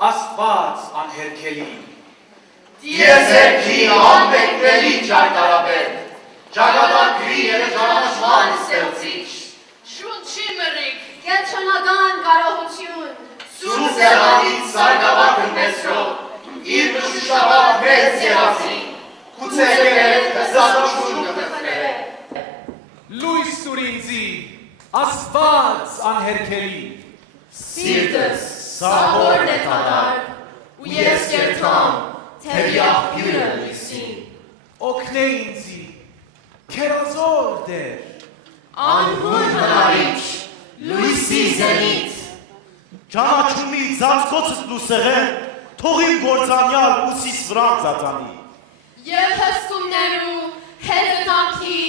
Աստված անհերքելի։ Տիեզերքի անմեկնելի ճարտարապետ, ճակատագրի և ճանաչման ստեղծիչ, Շունչի մրիկ, Կենտրոնական կարողություն, սուրբ սեղանից սարգավակը մեծրով, իր մշուշաբար մեծ երազին, կուցերել հզատություն կմխնել։ Լույս տուր ինձի, Աստված անհերքելի։ Սիրտս սահորն է կատար, ու ես կերթամ, թևի աղբյուրը լույսին։ Օգնե ինձի, քերազոր դեր, Անհուն հնարիչ, լույսի զենիթ, Ճանաչումի ձանցկոցս լուսեղեն, թողին գործանյալ ուսիս վրան ծածանի։ և հսկումներու, հետևանքի,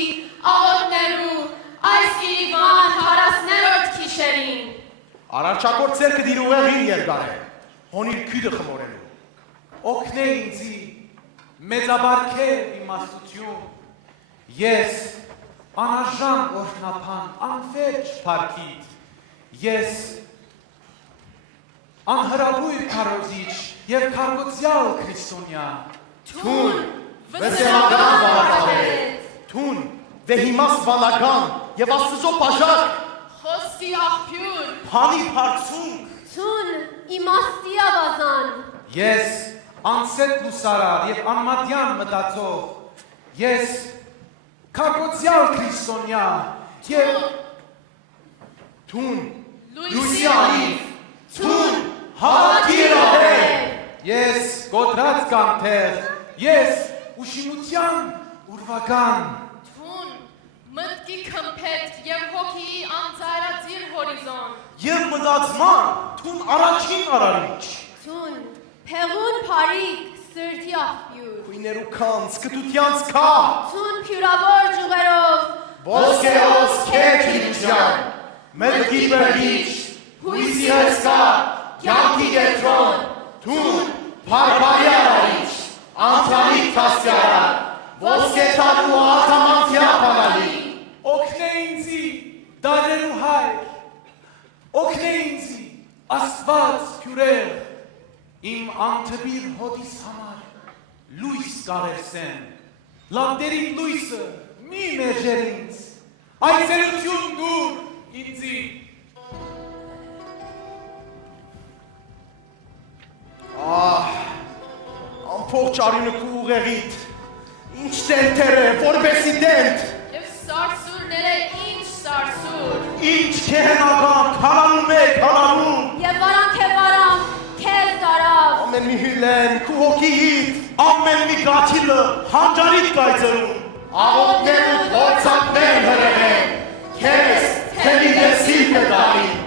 աղոտներու, այս իրիվան հարասներորդ քիշերին։ Արարչակոր ծերքը դիր ուղեղին երկար է, հոնիր քյդը խմորելու։ օգնե ինձի, մեծաբարգև իմաստություն, ես անարժան օրհնապան, անվերջ փառքիդ, ես անհրաբույր քարոզիչ և քարգոցյալ քրիստոնյա, թուն, վսեմական վարդապետ, Թուն, վեհիմաս վանական և աստծո պաժակ, խոսքի աղբյուր, փանի փարցունք, Ցուն իմաստի ավազան, ես անսետ լուսարար և անմատյան մտածող, ես քարգոցյալ քրիստոնյա և Թուն, լույսի անիվ, Թուն, հակիրահեր, ես գոտրած կանթեղ, ես ուշիմության ուրվական, թուն, մտքի քմփետ և հոգիի անծայրածիր հորիզոն, և մտածման, թուն առաջին արարիչ, Ցուն փեղուն փարիկ, սրտի աղբյուր, Քույներու կանց, կտությանց կա, Ցուն փյուրավոր ջուղերով, ոսկեոս կետ հիլության, մտքի բրգիչ, հույսի հսկա, կյանքի կետրոն, Թուն, փարփարի արարիչ, անթանիկ թասյարակ, ոսկեթանու արտամանթյա պանալի, օգնե ինձի, դարերու հայր, օգնե ինձի, Աստված քյուրեղ, իմ անթբիր հոդիս համար, լույս կարերսեն, լանտերիտ լույսը մի մերժեր ինձ, այցելություն դուր ինձի, ամփոփ ճարինը քու ուղեղիդ, ինչ տենթեր է, որբեսի տենթ, և սարսուրները ինչ սարսուր, ինչ քեհենական, քանանում է, քանանում, և վարանք է վարամ, քեզ դարավ, ամեն մի հյուլեն, քու հոգիիդ, ամեն մի գաթիլը, հանջարիդ կայծերում, աղոտներու փորձակներ հրեղեն, քեզ թելի դեսիլ կդարին,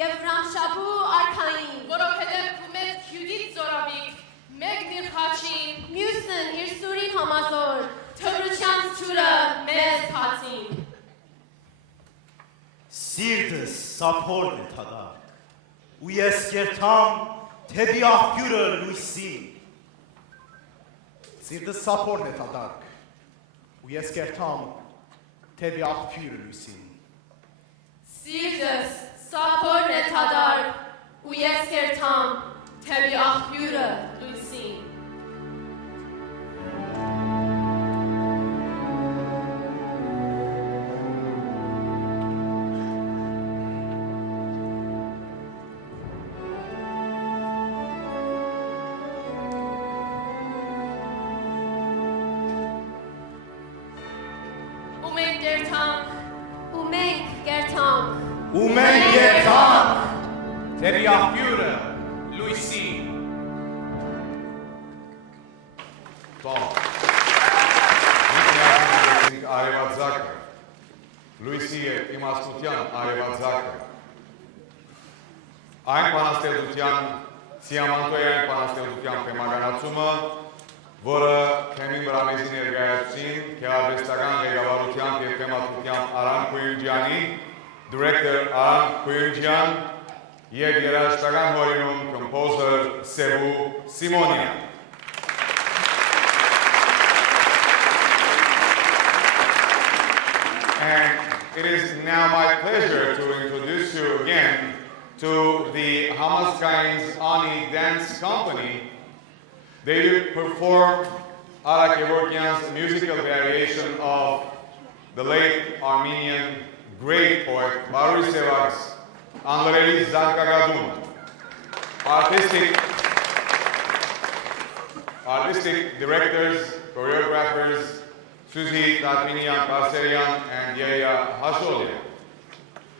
եւ Ռամշապու արքային, որովհետև կումետ հյուրից զորավիկ, մեկն իր խաչին, մյուսն իր սուրին համազոր, թրության ջուրը մեզ հացին։ Սիրտս սափորն է թադարկ, ու ես կերթամ թեպի աղբյուրը լույսին։ Սիրտս սափորն է թադարկ, ու ես կերթամ թեպի աղբյուրը լույսին։ Սիրտս սափորն է թադարկ, ու ես կերթամ թեպի աղբյուրը լույսին։ Ու մենք կերթանք թեպի աղբյուրը լույսին։ Արևածագը, լույսի և իմաստության արևածագը, այն բանաստեղծության, սիամանտոյային բանաստեղծության թեմականացումը, որը թեմի վրա մեզի ներկայացուցին գեղարվեստական ղեկավարությամբ և թեմատիկությամբ Արամ Քույրջյանի, Director Aram Kuyunjian եւ երաժշտական հորինում composer Sevu Simonian. And it is now my pleasure to introduce you again to the Hamazgayin's Dance Company. They will perform Ara Kevorkian's musical variation of the late Armenian great poet Baruri Sevak's Andrei Zankagadun. Artistic directors, choreographers Suzy Tatminian Parserian and Yeya Hasholian.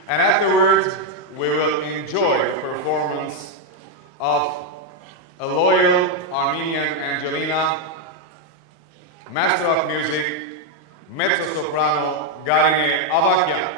And afterwards, we will enjoy the performance of a loyal Armenian Angelina, master of music, mezzo-soprano Garine Avakian.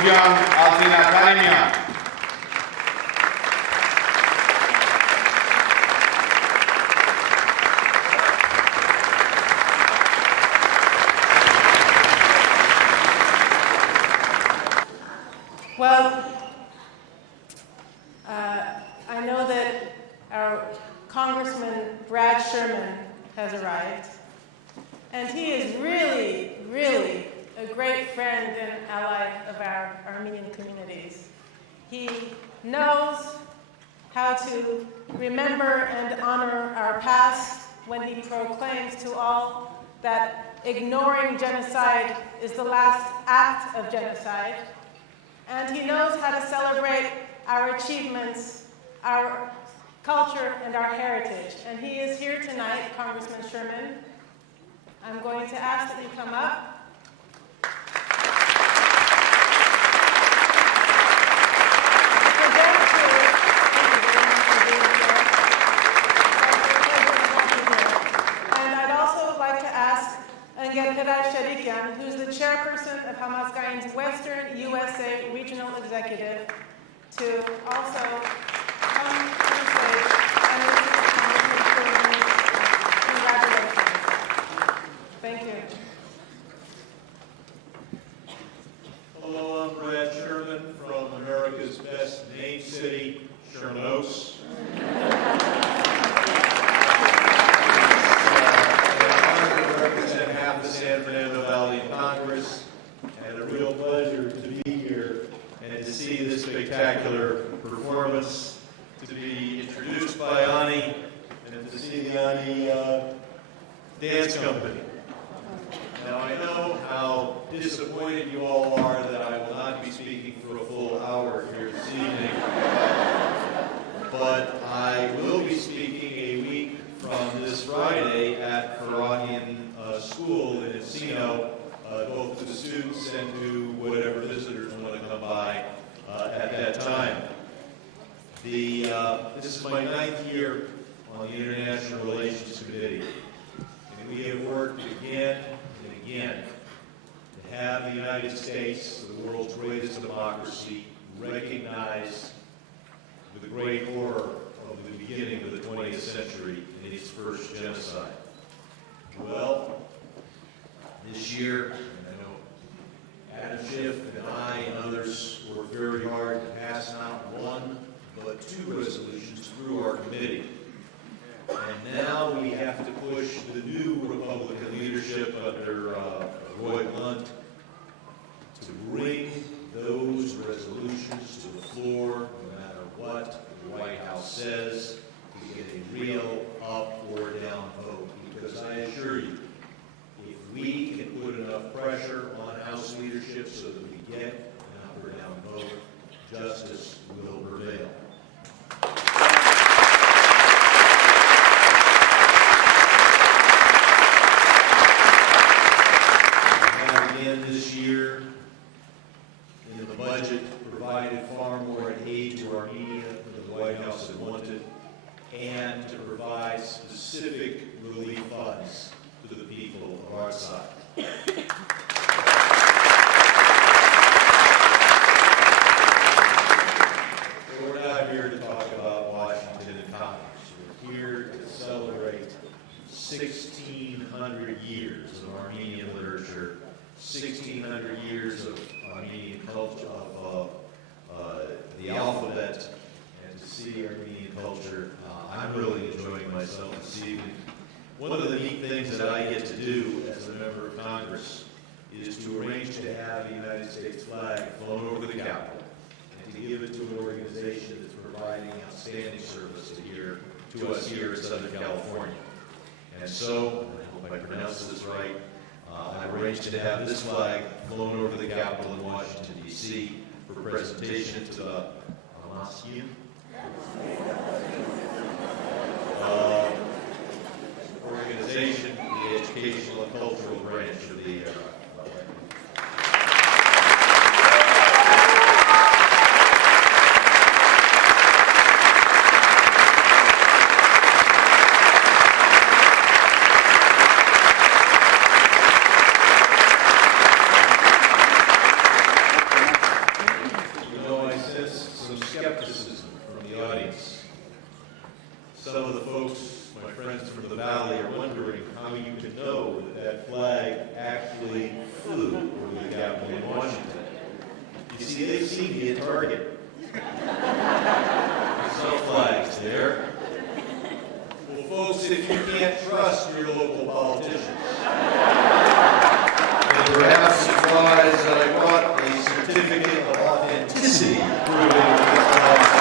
Գուրգյան Ալտինականիմյան։ Well, I know that our Congressman Brad Sherman has arrived, and he is really, really a great friend and ally of our Armenian communities. He knows how to remember and honor our past when he proclaims to all that ignoring genocide is the last act of genocide. And he knows how to celebrate our achievements, our culture, and our heritage. And he is here tonight, Congressman Sherman. I'm going to ask that you come up. And I'd also like to ask who's the chairperson of Hamazgayin's Western USA Regional Executive, to also come to the stage and listen to Congressman Sherman's congratulations. Thank you. Hello, I'm Brad Sherman from America's best named city, Shermanos. The San Fernando Valley Congress, and a real pleasure to be here and to see this spectacular performance, to be introduced by Ani, and to see the Ani Dance Company. Now I know how disappointed you all are that I will not be speaking for a full hour here this evening, but I will be speaking a week from this Friday at Karanian School in Encino, both to the students and to whatever visitors want to come by at that time. This is my 9th year on the International Relations Committee, and we have worked again and again to have the United States, the world's greatest democracy, recognize the great horror of the beginning of the 20th century in its first genocide. Well, this year, I know Adam Schiff and I and others worked very hard to pass not one, but 2 resolutions through our committee. And now we have to push the new Republican leadership under Roy Blunt to bring those resolutions to the floor, no matter what the White House says, to get a real up or down vote. Because I assure you, if we can put enough pressure on House leadership so that we get an up or down vote, justice will prevail. We have again this year in the budget provided far more aid to Armenia than the White House had wanted, and to provide specific relief funds to the people of our side. We're not here to talk about Washington and Congress. We're here to celebrate 1,600 years of Armenian literature, 1,600 years of Armenian culture, of the alphabet, and to see Armenian culture. I'm really enjoying myself this evening. One of the neat things that I get to do as a member of Congress is to arrange to have the United States flag flown over the Capitol and to give it to an organization that's providing outstanding service to us here in Southern California. And so, I hope I pronounced this right, I arranged to have this flag flown over the Capitol in Washington, D.C. for presentation to the Amazgayini organization, the educational and cultural branch of the my friends from the valley are wondering how you can know that that flag actually flew over the Capitol in Washington. You see, they've seen me at Target. There's no flags there. Well, folks, if you can't trust your local politicians, then perhaps surprised that I brought a certificate of authenticity proving that this flag.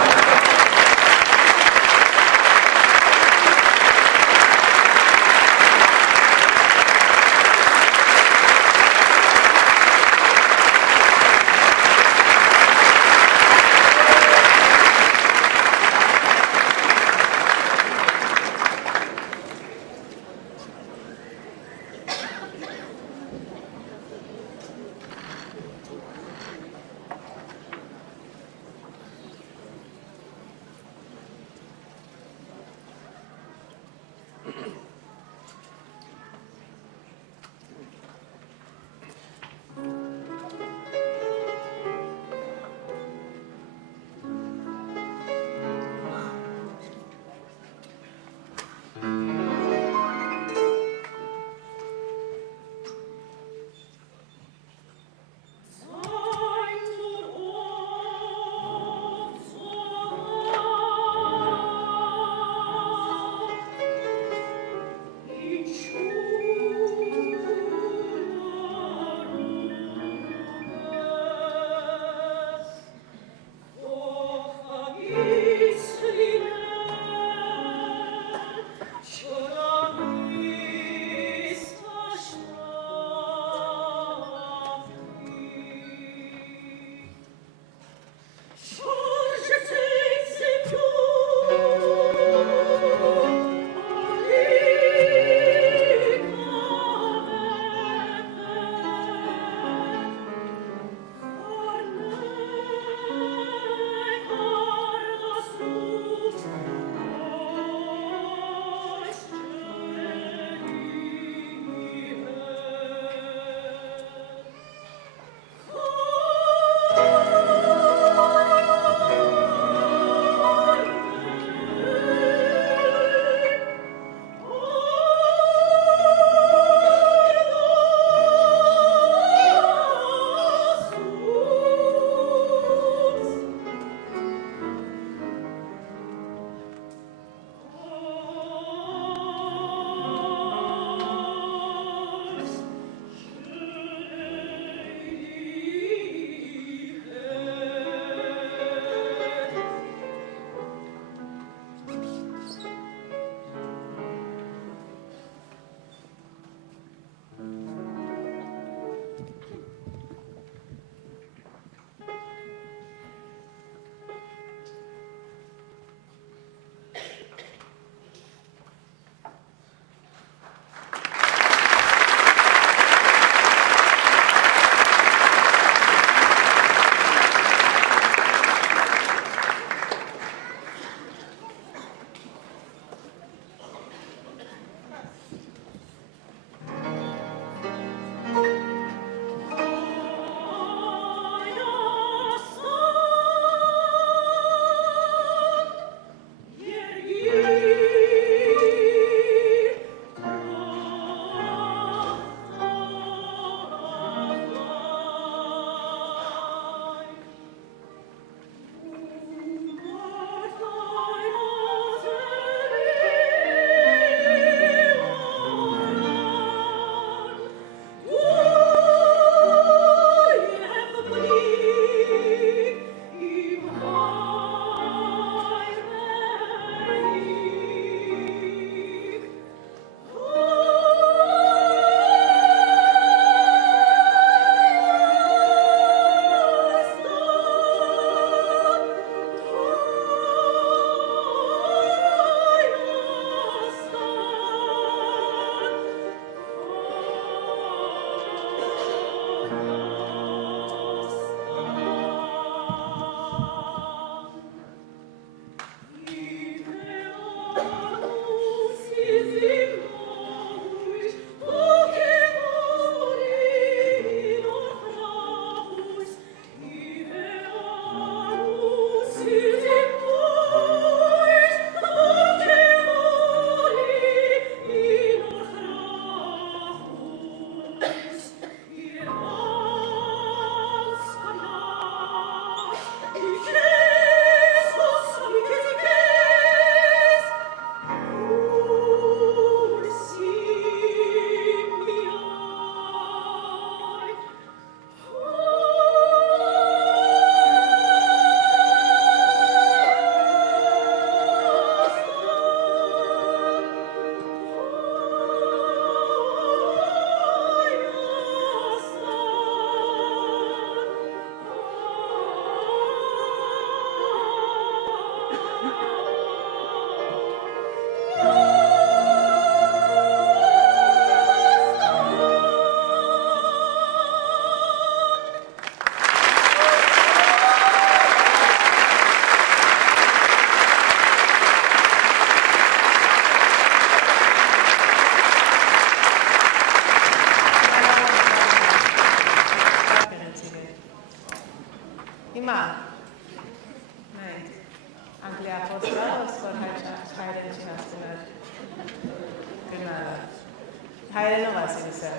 հայերենով ասելիս է։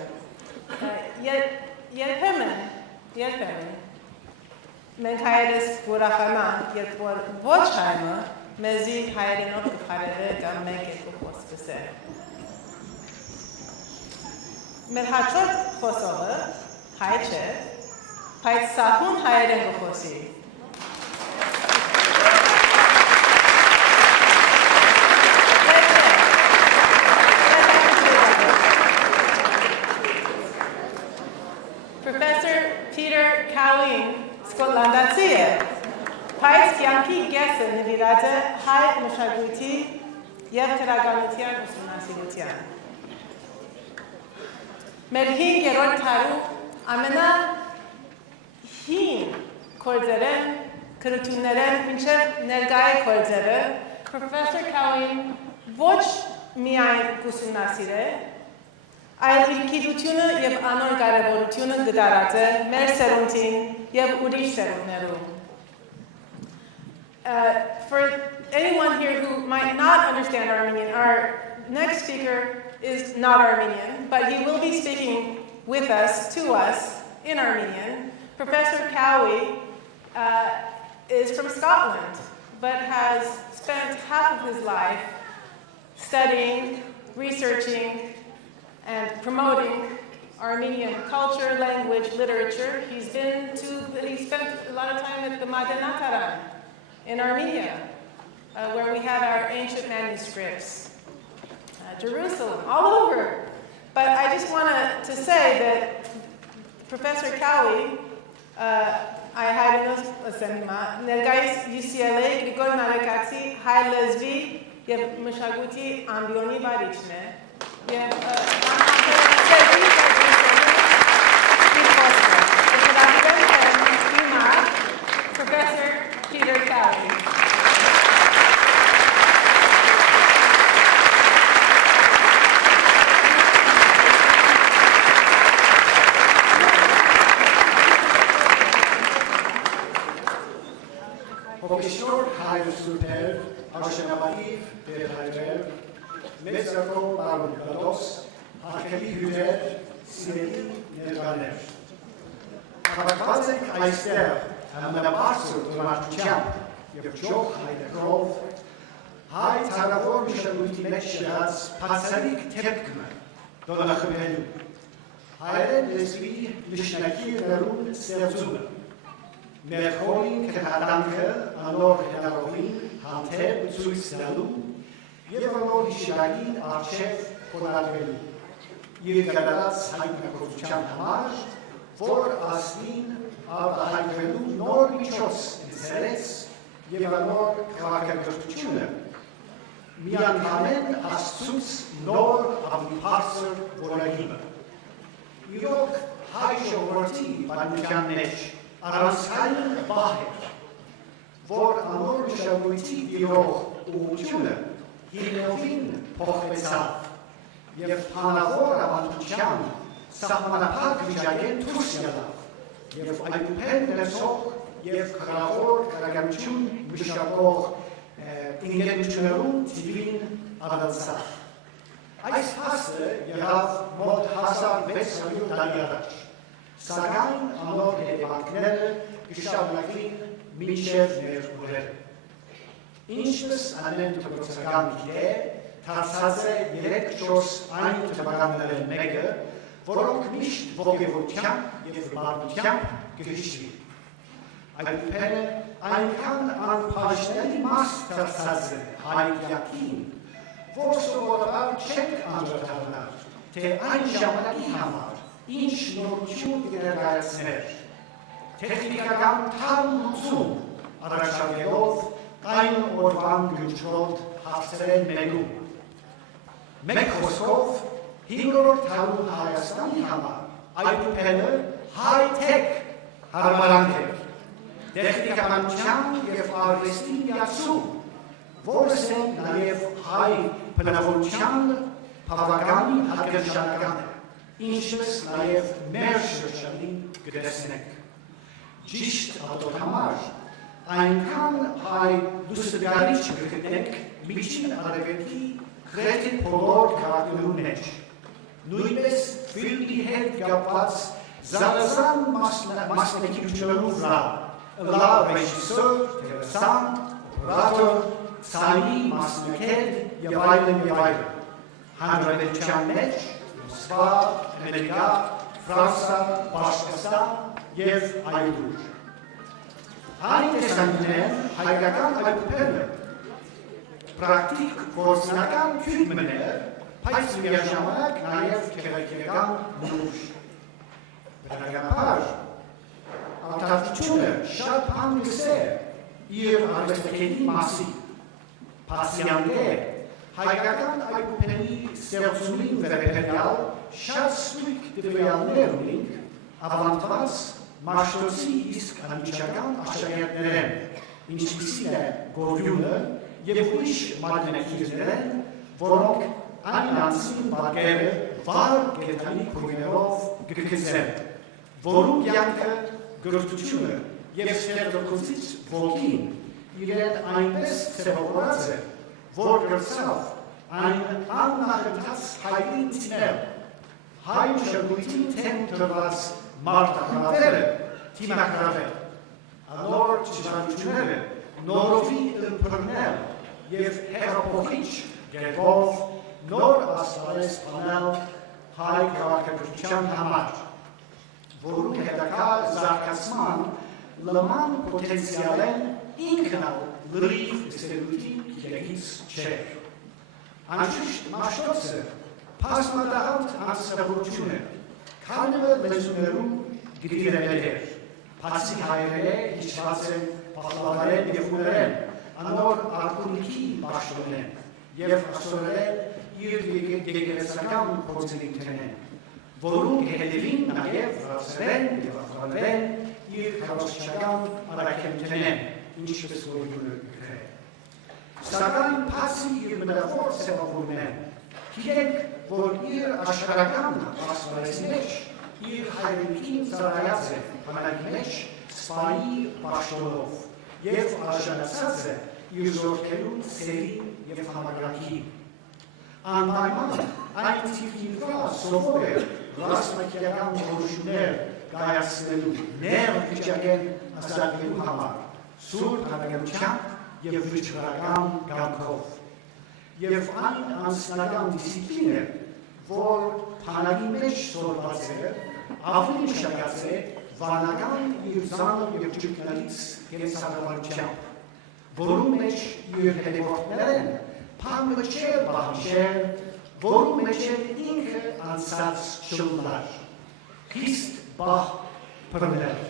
Երբեմն մենք հայերս կուրախանանք, երբ որ ոչ հայմը մեզի հայերենով կփարերը կամ մեկ երկու խոսքը։ Մեր հաջորդ խոսողը հայ չէ, բայց սահուն հայերեն կխոսի։ Professor Peter Cowling Scotlandացի է, բայց կյանքի կեսը նվիրած է հայ մշակույթի և գրականության ուսումնասիրության։ Մեր 5-րդ դարու ամենահին գործերեն, քրություններեն մինչև ներկայ գործերը Professor Cowling ոչ միայն ուսումնասիրել, այլ իր գիտությունը և անոր կարևորությունը գտարած է մեր սերունդին և ուրիշ սերունդներում։ For anyone here who might not understand Armenian, our next speaker is not Armenian, but he will be speaking with us, to us, in Armenian. Professor Cowie is from Scotland, but has spent half of his life studying, researching, and promoting Armenian culture, language, literature. He spent a lot of time at the Madanakaran in Armenia, where we have our ancient manuscripts. Jerusalem, all over. But I just wanted to say that Professor Cowie, I had in Nergais UCLA, Grigor Narekatsi, High Lesbi, Yev Mushaguti, Ambioni Barichne, Professor Peter Cowie. Հոգեշնոր հայր սուրբեր, արշենավատիվ դերհայրեր, մեծակով բարուն կատոս, հարկելի հյուրեր, սիրելի ներկաներ։ Հավաքված ենք այստեղ ամենաբարձր տոնահանդությամբ և ջող հայրեքով, հայ ցարավոր մշակույթի մեջ շեղած բացառիկ թեփքն տոնախմբելու, հայերեն լեզվի նշանակի ներուն ստեղծումը, մեր խորին քննադանքը անոր հնարավորին հանդեպ ցույց տալու և անոր հիշարակին առջև խոնարհվելու, իր կատարած հայտնագործության համար, որ ասլին արտահայտվելու նոր միջոց ընձեռեց և անոր քաղաքակրթությունը միանգամեն Աստծուց նոր ավելի բարձր որակիմը։ Իրոք հայ ժողովրդի պատմության մեջ առանցքային պահ էր, որ անոր մշակույթի տիրող ուղղությունը հիմնովին փոխվեցավ և փանավոր ավանդության սահմանափակ վիճակեն դուրս ելավ և այդուհեն ներսող և գրավոր գրականություն մշակող ընկերություններում թիվին առանցավ։ Այս փաստը եղավ մոտ 1600 տարի առաջ, սակայն անոր հետևանքները կշարունակվին մինչև մեր օրերը։ Ինչպես ամեն դպրոցական գիտե, դարձած է 3-4 այն տվականներն մեկը, որոնք միշտ ոգևորությամբ և բարդությամբ կհիշվին։ Այդուհեն այնքան անբաժանելի մաս դարձած է հայ կյանքին, որ սովորաբար չենք անդրադառնալ, թե այն ժամանակի համար ինչ նորություն կներկայացներ, տեխնիկական թարմ լուծում առաջարկելով այն օրվան գնչրոտ հարցերեն մեկում։ Մեկ խոսքով 5-րդ դարու Հայաստանի համար այդուհետև հայ-թեք հարմարանք էր, տեխնիկականության և արվեստի միացում, որս են նաև հայ բնավորության բավական հատկանշական է, ինչպես նաև մեր շրջանին կտեսնենք։ Ճիշտ ատոր համար այնքան հայ լուսնգարիչ կգտնենք միջին արևելքի գրեթե բոլոր քաղաքներում մեջ, նույնպես ֆիլմի հետ կապված զանազան մասնակիցներով վրա, ռեժիսոր, դերասան, օպերատոր, ցանի մասնակից եւ այլն։ Հանրապետության մեջ Մոսկվա, Ամերիկա, Ֆրանսիա, Պաշտպան եւ այլուր։ Այն տեսանյութերն հայկական այգուները պրակտիկ գործնական քյութմներ, բայց միաժամանակ նաեւ քերակերական նույն։ Բնականաբար, արտադրությունը շատ հանգիստ է իր արվեստների մասին, փաստիանե հայկական այգուների ստեղծումին վերաբերյալ շատ ստույգ տվյալներ ունենք, ավանդված Մաշտոցի իսկ անմիջական աշակերտներն, ինչպիսին է Գորյունը եւ ուրիշ մատենագիրներն, որոնք անանցին բակերը վար գետանի քույրերով գկցեն, որում կյանքը գրթությունը եւ ստեղծագործիչ ոգին իրեն այնպես ցեղավորած է, որ գրծավ այն աննախընթաց հայտնի տինել, հայ մշակույթին թեմ տրված մարտահրավերը թիմակրավել, անոր ճշմարտությունները նորովի ըմբռնել եւ հեղափոխիչ գերբով նոր ասպարեզ անել հայ քաղաքակրթության համար, որում հետագա զարգացման լման պոտենցիալեն ինքն լրիվ ստեղծի գիտելիքից չէր։ Անշուշտ Մաշտոցը փաստմատահանդ անձնավորություն է, քանվը լեզուներում գրիվել էր, բացի հայերեն հիշված են պահլավարեն եւ ուներեն, անոր արտունիքի պաշտոնեն եւ ասորեն իր եկեղեցական փորձերին, որում կհետևին նաեւ վրացերեն եւ ախրաներեն իր քարոզչական արակեմտենեն, ինչպես որյունը գրել։ Սակայն բացի իր մտավոր ձևավորումեն, գիտենք, որ իր աշխարհական ասպարեզի մեջ իր հայրենիքին ծառայած է բանակի մեջ սպայի պաշտոնով եւ արժանացած է իր զորքերու սերի եւ համակարգի։ Անպայման այն թիվին վրա սովոր է ռազմական որոշումներ կայացնելու ներ վիճակեն ազատելու համար, սուրբ հանրապետությամբ եւ վիճակական կամքով։ Եվ այն անձնական դիսցիպլին է, որ բանակի մեջ սորված է, ավելի մշակած է վանական իր ծանր եւ ճկնալից կենսաբանությամբ, որում մեջ իր հետևորդներն փամը չէ բանջեր, որում մեջ ինքը անցած շլվար, խիստ բահ պրներ,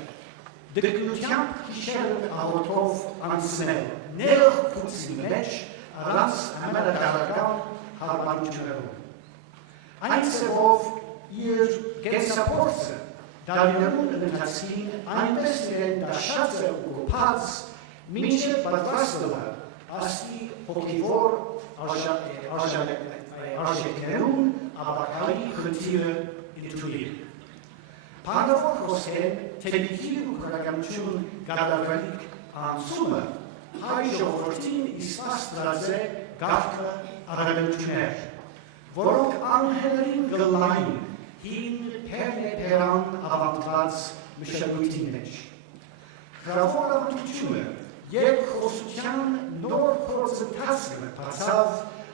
դրկնությամբ հիշել աղոտով անցնել, նեղ փուցի մեջ առանց համարադարական հարմարություններում։ Այն սևով իր կենսափորձը դարիներուն ընթացքին այնպես իրեն դաշած է ու գոփած, մինչև պատրաստվելը աստի հոգևոր արժեքներուն ապակայի խնդիրը ընդունել։ Բանավոր խոսքեն թելիքի ու քրականություն կատարվելիք անցումը հայ ժողովրդին իսպաս դրած է գաղթը արարելություններ, որոնք անհերին գլային հին պերնեպերան ավանդված մշակույթի մեջ։ Գրավոր ավանդությունը և խոսության նոր փորձընթացքը բացավ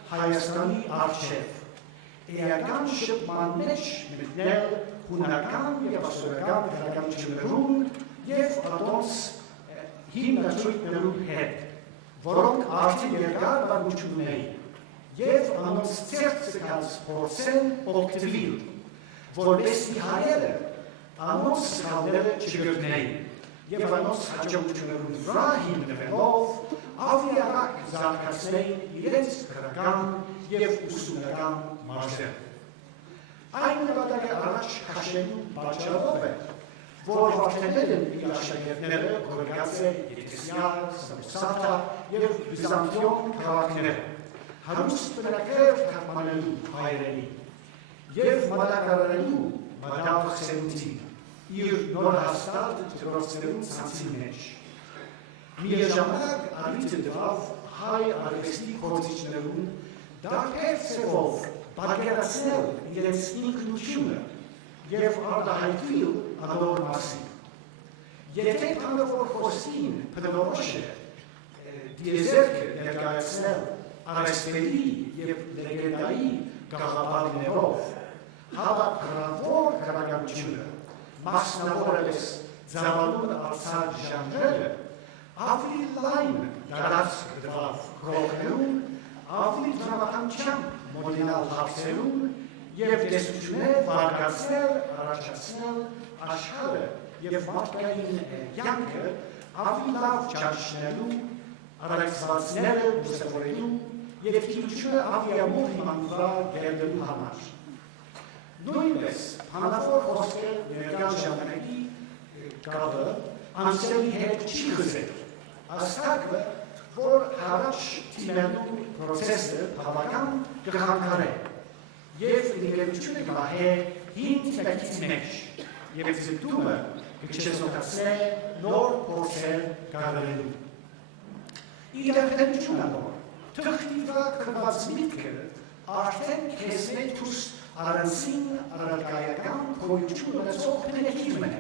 Հայաստանի առջև, էական շփման մեջ մտնել հունական և ասորական գրականություններում և ատոնց հիմնացույցներում հետ, որոնք արդեն երկար պատմություն ունեին, և անոնց ծերծկած փորձեն օգտվել, որպեսզի հայերը անոնց սխալները չգրտնեին, և անոնց հաջողություններում վրա հիմնվելով ավելի արագ զարգացնեին իրենց քրական և ուսումնական մարզերը։ Այն նպատակը առաջ քաշելու պատճառով է, որ վարդերն իր աշակերտները գորգած է Եգեսիար, Սամսաթա և Բիզանտիոն քաղաքները, հարուստ բնակեր թարգմանելու հայերենի և մատակարարելու մատաղ սերունդին, իր նոր հաստատ դրոցներում ցանցի մեջ։ Միաժամանակ արվիճը տվավ հայ արվեստի գործիչներուն դարբեր ծևով, Արգելացնել իրենց ինքնությունը և արտահայտվել անոր մասին։ Եթե բանավոր խոսքին բնորոշ է դիեզերքը ներկայացնել արհեստների և լեգենդայի գաղափարներով, հավաքրավոր գրականությունը, մասնավորապես ձավալուն արձակ ժանրերը, ավելի լայն տարածք տվավ գրողներուն, ավելի դրամատանությամբ մոտենալ հարցերուն և տեսություններ վարկացնել, առաջացնել աշխարհը և մարդկային կյանքը ավելի լավ ճանաչելու, առաքսվածները ուսումնասիրելու և գիտությունը ավելի ամուր իման վրա գերելու համար։ Նույնպես բանավոր խոսքեր ներկայ ժամանակի կապը անցյալի հետ չի խզել։ Աստակը, որ առաջ դիմելու պրոցեսը բավական կխանգարե և ինտելիգենցիա կմահե հին տեքստի մեջ և զգտումը կչեզոքացնե նոր փորձեր կատարելու։ Իդեպտենություն անոր, թղթի վրա կրված միտքը արդեն քեզ մեջ դուրս առանցին առարկայական գոյություն ունեցող բնեկին է,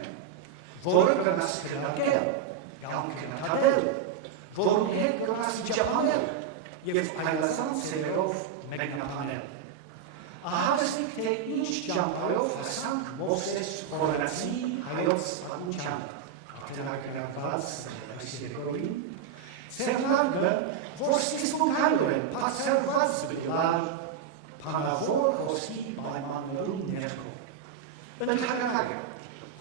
որը կնաս քննարկել, կամ քննադատել, որում հետ կնաս վիճաբանել և այլազան ծևերով մեկնաբանել։ Ահավասիկ թե ինչ ճամփայով հասանք Մովսես Խորենացի հայոց պատմության, արտենագրված այս երկրորին, Սերնարգը, որ սկզբունքայորեն բացառված բգլար բանավոր խոսքի պայմաններում ներքո։ Ընդհանրակը,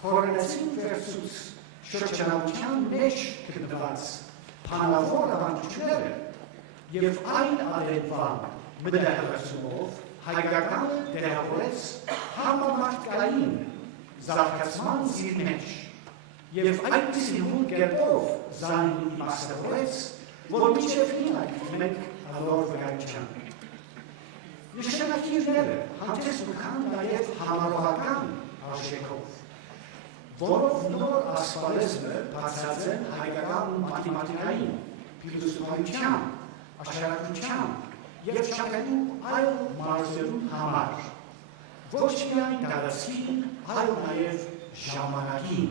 Խորենացին վերցուց շրջանության մեջ գտնված բանավոր ավանդությունները և այն արևան մտահղացումով հայկականը տեղավորեց համամարտկային զարգացման զիր մեջ և այդպիսի հուն կերպով զանին իմաստավորեց, որ մինչև հինակ մենք անոր վկայության։ Նշանակիրները հանդես կան նաև համարողական արժեքով, որով նոր ասպարեզը բացած են հայկական մաթեմատիկային, փիլիսոփայության, աշտարակության և չափելու այլ մարզերու համար, ոչ միայն տարածքին, այլ նաև ժամանակին։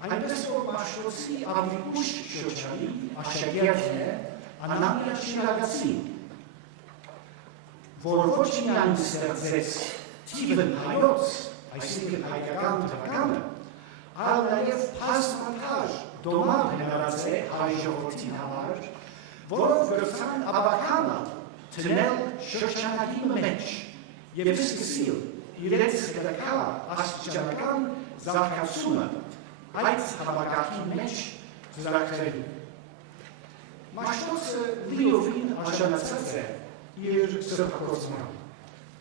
Այնպես որ Մաշտոցի ավելի ուշ շրջանի աշակերտն է Անանիա Շիրակացին, որ ոչ միայն ստեղծեց թիվն հայոց, այսինքն հայկական թվականը, այլ նաև բազմաթար դոմար հնարած է հայ ժողովրդի համար, որով գրցան ավականը թնել շրջանագի մեջ և սկսել իրենց կրկա աստիճանական զարգացումը այդ համակարգի մեջ ծրագրելու։ Մաշտոցը լիովին արժանացած է իր սրբագործման,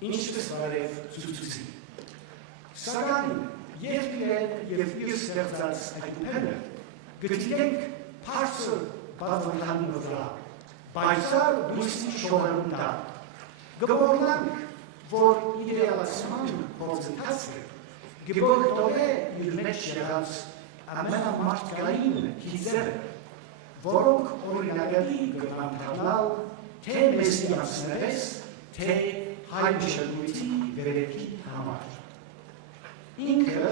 ինչպես արև ցուցուցի։ Սակայն երբ իրեն և իր ստեղծած այդ ուղերը գտիրենք բարձր բավականին վրա, պայծառ լույսի շողերում տա, գովորնանք, որ իդեալացման գործընթացը գբորդով է իր մեջ եղած ամենամարտկային գիծերը, որոնք օրինակելի կգրանտանալ թե մեսիանցներես, թե հայ մշակույթի վերելքի համար։ Ինքը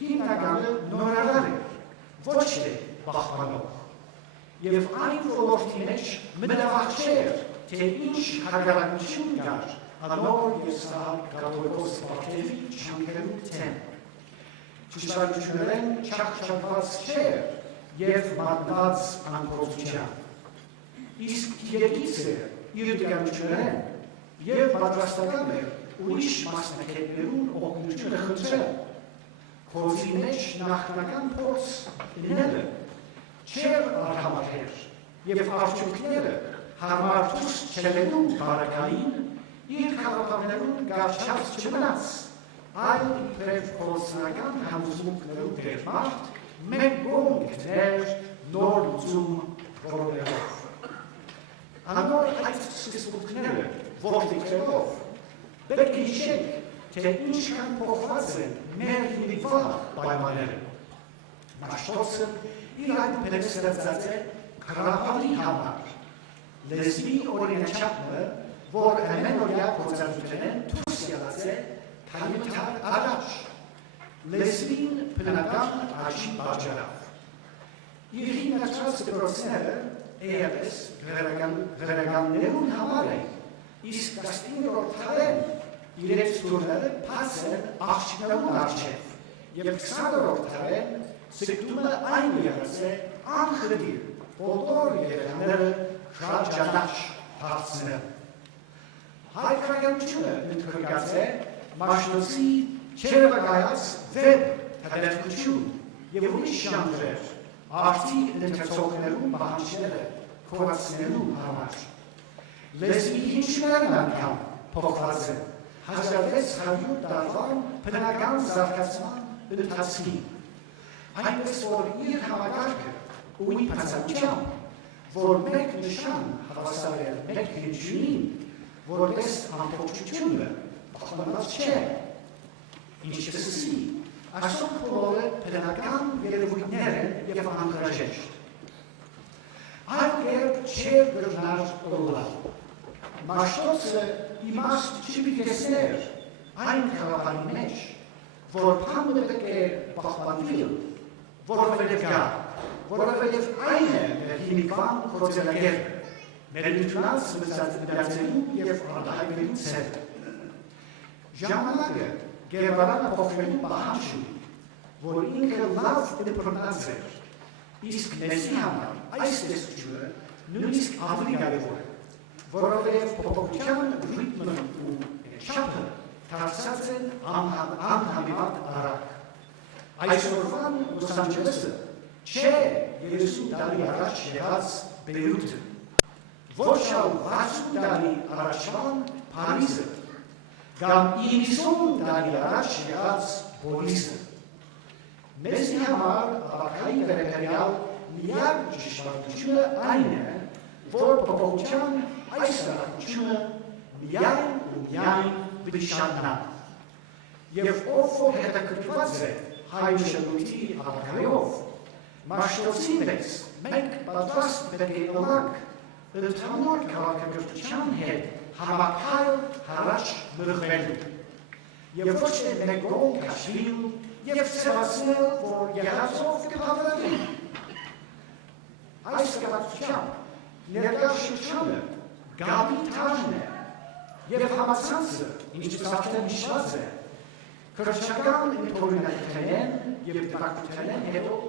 հիմնականը նորարար է, ոչ թե պահպանող, և այն ոլորտի մեջ մտավախ չէր, թե ինչ հարգարակություն կար անոր և սահալ կաթոլիկոս պարտերի չանքերու թեմ։ Ճշմարտություններեն չախչապված չէր և մատնված անկործության։ Իսկ գիտելիքը իր դգանություններեն և պատրաստական էր ուրիշ մասնակետներուն օգնությունը խնդրել, խոզի մեջ նախնական փորձ լինելը չէր արհամարհեր և արդյունքները համար դուրս չելելու բարակային իր քաղաքավներուն գարչած չմնաց, այլ իբրև փորձնական համոզմունքներու դերմարդ մեկ գոմ գտներ նոր լուծում որոնելով։ Անոր այդ սկզբունքները որդիքներով պետք է հիշենք, թե ինչքան փոխված են մեր հիմիկվա պայմանները։ Մաշտոցը իր այդ ստեղծած է գրաբարի համար, լեզվի օրինաչափը որ ամենօրյա գործառույթներն դուրս ելած է քանի մթար առաջ լեզվին բնական աճի պատճառով։ Իր հիմնած դպրոցները էրես գրականներուն համար են, իսկ 19-րդ դարին իրենց դուրները բաց են աղջիկներուն առջև, եւ 20-րդ դարին սեկտումը այն եղած է անխրդիր բոլոր երեխաները շրջանաչ դարձնել։ Հայ գրականությունը ընդգրկած է Մաշտոցի չերևակայած վեր հեղափոխություն եւ ուրիշ ժանրեր արտի ընթերցողներու պահանջները խորացնելու համար։ Լեզվի հինչներն անգամ փոխված են 1600 տարվան բնական զարգացման ընթացքին, այնպես որ իր համակարգը ու իր բացատրությամբ, որ մեկ նշան հավասար է մեկ հնչյունին, որպես ամբողջությունը պահպանված չէ, ինչպեսի այսօր բոլորը բնական երևույթներ են եւ անհրաժեշտ։ Այլ կերպ չէ գրնար օլալ։ Մաշտոցը իմաստ չպիտեսներ այն քաղաքանի մեջ, որ բանը պետք է պահպանվի, որովհետև կա, որովհետև այն է մեր հիմիկվան գործելակերպը, մեր ընդունած մտածելու եւ արտահայտվելու ցերը։ Ժամանակը գերբարանը փոխվելու պահանջ ունի, որ ինքը լավ դեպրոնած էր, իսկ մեզի համար այս տեսությունը նույնիսկ ավելի կարևոր է, որովհետև փոփոխության ռիթմն ու չափը դարձած են անհամեմատ արագ։ Այսօրվան Լոս Անջելեսը չէ 30 տարի առաջ եղած Բեյրութը, ոչ ал 60 տարի առաջվան Փարիզը, կամ 90 տարի առաջ եղած Բորիսը։ Մեզի համար ավակայի վերաբերյալ միակ ճշմարտությունը այն է, որ փոփոխության այս արագությունը միայն ու միայն բնշաննա։ Եվ ով որ հետաքրքրված է հայ մշակույթի ավակայով, Մաշտոցի մեջ մենք պատրաստ պետք է լինենք ընդհանուր քաղաքակրթության հետ համակայել առաջ մղվելու եւ ոչ թե մեկ գոհ քաշիլ եւ ցավացնել, որ եղածով կփավրվի։ Այս կապակցությամբ ներկա շրջանը գաբի թարն է եւ համացանցը, ինչպես արդեն նշված է, քրշական ինտորինատենեն եւ դակտենեն հետո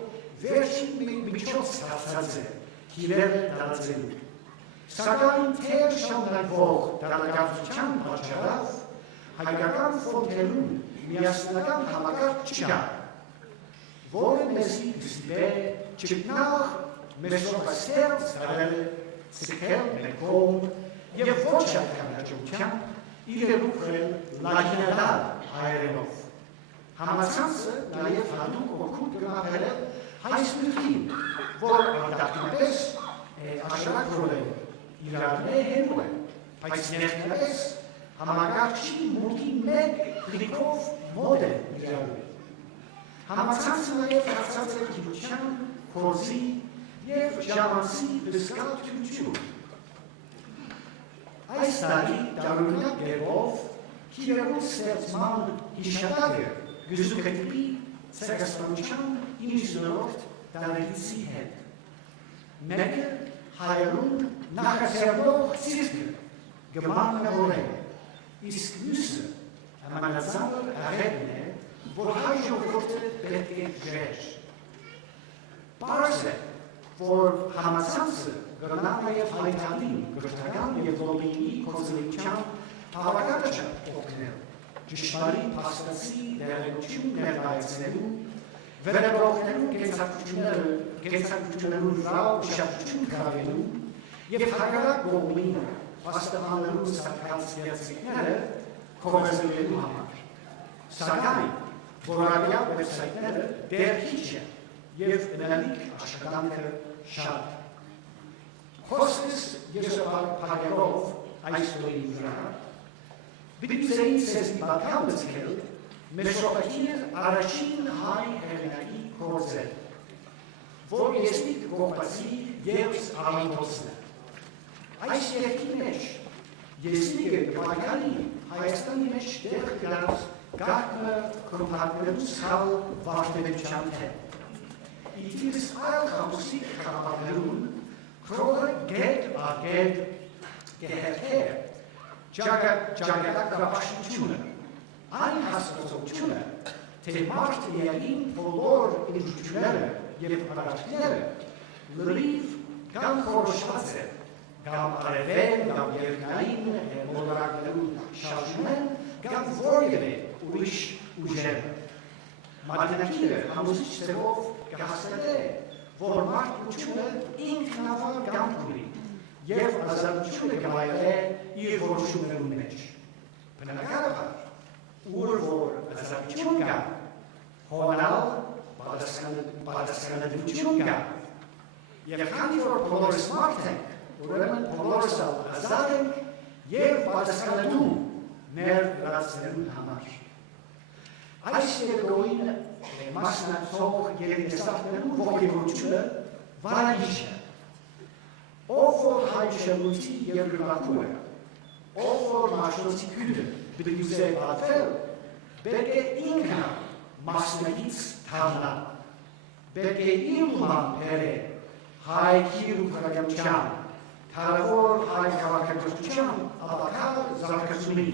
վերջին միջոց դարձած է հիրերը դարձելու։ Սակայն թեր շամնայվող դարակացության պատճառով հայկական ֆոնտերուն միասնական համակարգ չկա, որը մեզի դիպե չգնահ մերսոպաստեր ծարել սքել մեկոմ եւ ոչ այդքան հաջողությամբ իրերուխել լագինադար հայերենով։ Համացանցը նաեւ հատուկ օգուտ գնահել հայսմիրքին, որ արտակնպես աշարակ ռոլել իրարնե հենու է, բայց ներքնապես համակարգչի մուտքի մեկ կլիկով մոդ է իրարու։ Համացանցը նաև հարցած է գիտության, խոզի և ժամանցի բզկալ թյություն։ Այս տարի տարօրինակ գերով Գիրերու ստեղծման հիշատակը գզուկետիպի ցեղասպանության 90-րդ տարելիցի հետ։ Մեկը հայերուն նախասերվող ցիրկը գմանավորել է, իսկ մյուսը ամենազանր աղետն է, որ հայ ժողովուրդը պետք է ջեր։ Պարզ է, որ համացանցը կրնա նաև հայտանին գրթական և լոբինի կոնսոլիության հավաքակաչը օգնել, ճշմարիտ փաստացի դերակատարություն ներկայացնելու, վերաբերողներու կենսակրթություններու վրա ուշադրություն գրավելու և հակառակ կողմին փաստաբաններու սարքած վերցիկները քողեզելու համար։ Սակայն որակյալ վեբսայթները դեռ քիչ են և ընելիք աշխատանքը շատ։ Խոսքս եսոփակերով այս օրի վրա բիբլիայի ցեզի պատկան լսել Մեսոպոտամիայ առաջին հայ հեղինակի գործը, որ եսնիկ գոհպացի և արանդոսն է։ Այս երկի մեջ Եզնիկը կպայքարի Հայաստանի մեջ դեղ գրած գաղտնը կրոմհատներու սխալ վարդերության հետ։ Իդիրս այլ խամուսիկ խաղապարներուն քրողը գետ ագետ գեհեր ճագարակրապաշտությունը, այն հասկացությունը, թե մարդիներին բոլոր ինժությունները և արարքները լրիվ կամ խորոշված է, կամ արևեն, կամ երկնային մոլորակներու շարժում են, կամ որևէ ուրիշ ուժեր։ Մատենակիրը համոզիչ ձևով կհասկանե, որ մարդկությունը ինքնավար կյանք ունի և ազատությունը կվայելե իր որոշումներու մեջ։ Բնականաբար, ուր որ ազատություն կա, հոանալ պատասխանատվություն կա, և քանի որ բոլորս մարդ ենք, ուրեմն բոլորս ազատ ենք և պատասխանատու մեր լրացնելու համար։ Այս երգոյին մասնակցող երիտասարդներու ողջունությունը վարագիչ է։ Ով որ հայ շրջանույթի երկրվարկում է, ով որ մաշնոցի քյուրը բդյուզե բատվել, պետք է ինքը մասնակից թարնա, պետք է իլման բերը Հայ Գիրերու Գիւտի, թարավոր հայ կազմակերպութեամ ապակալ զարգացումի,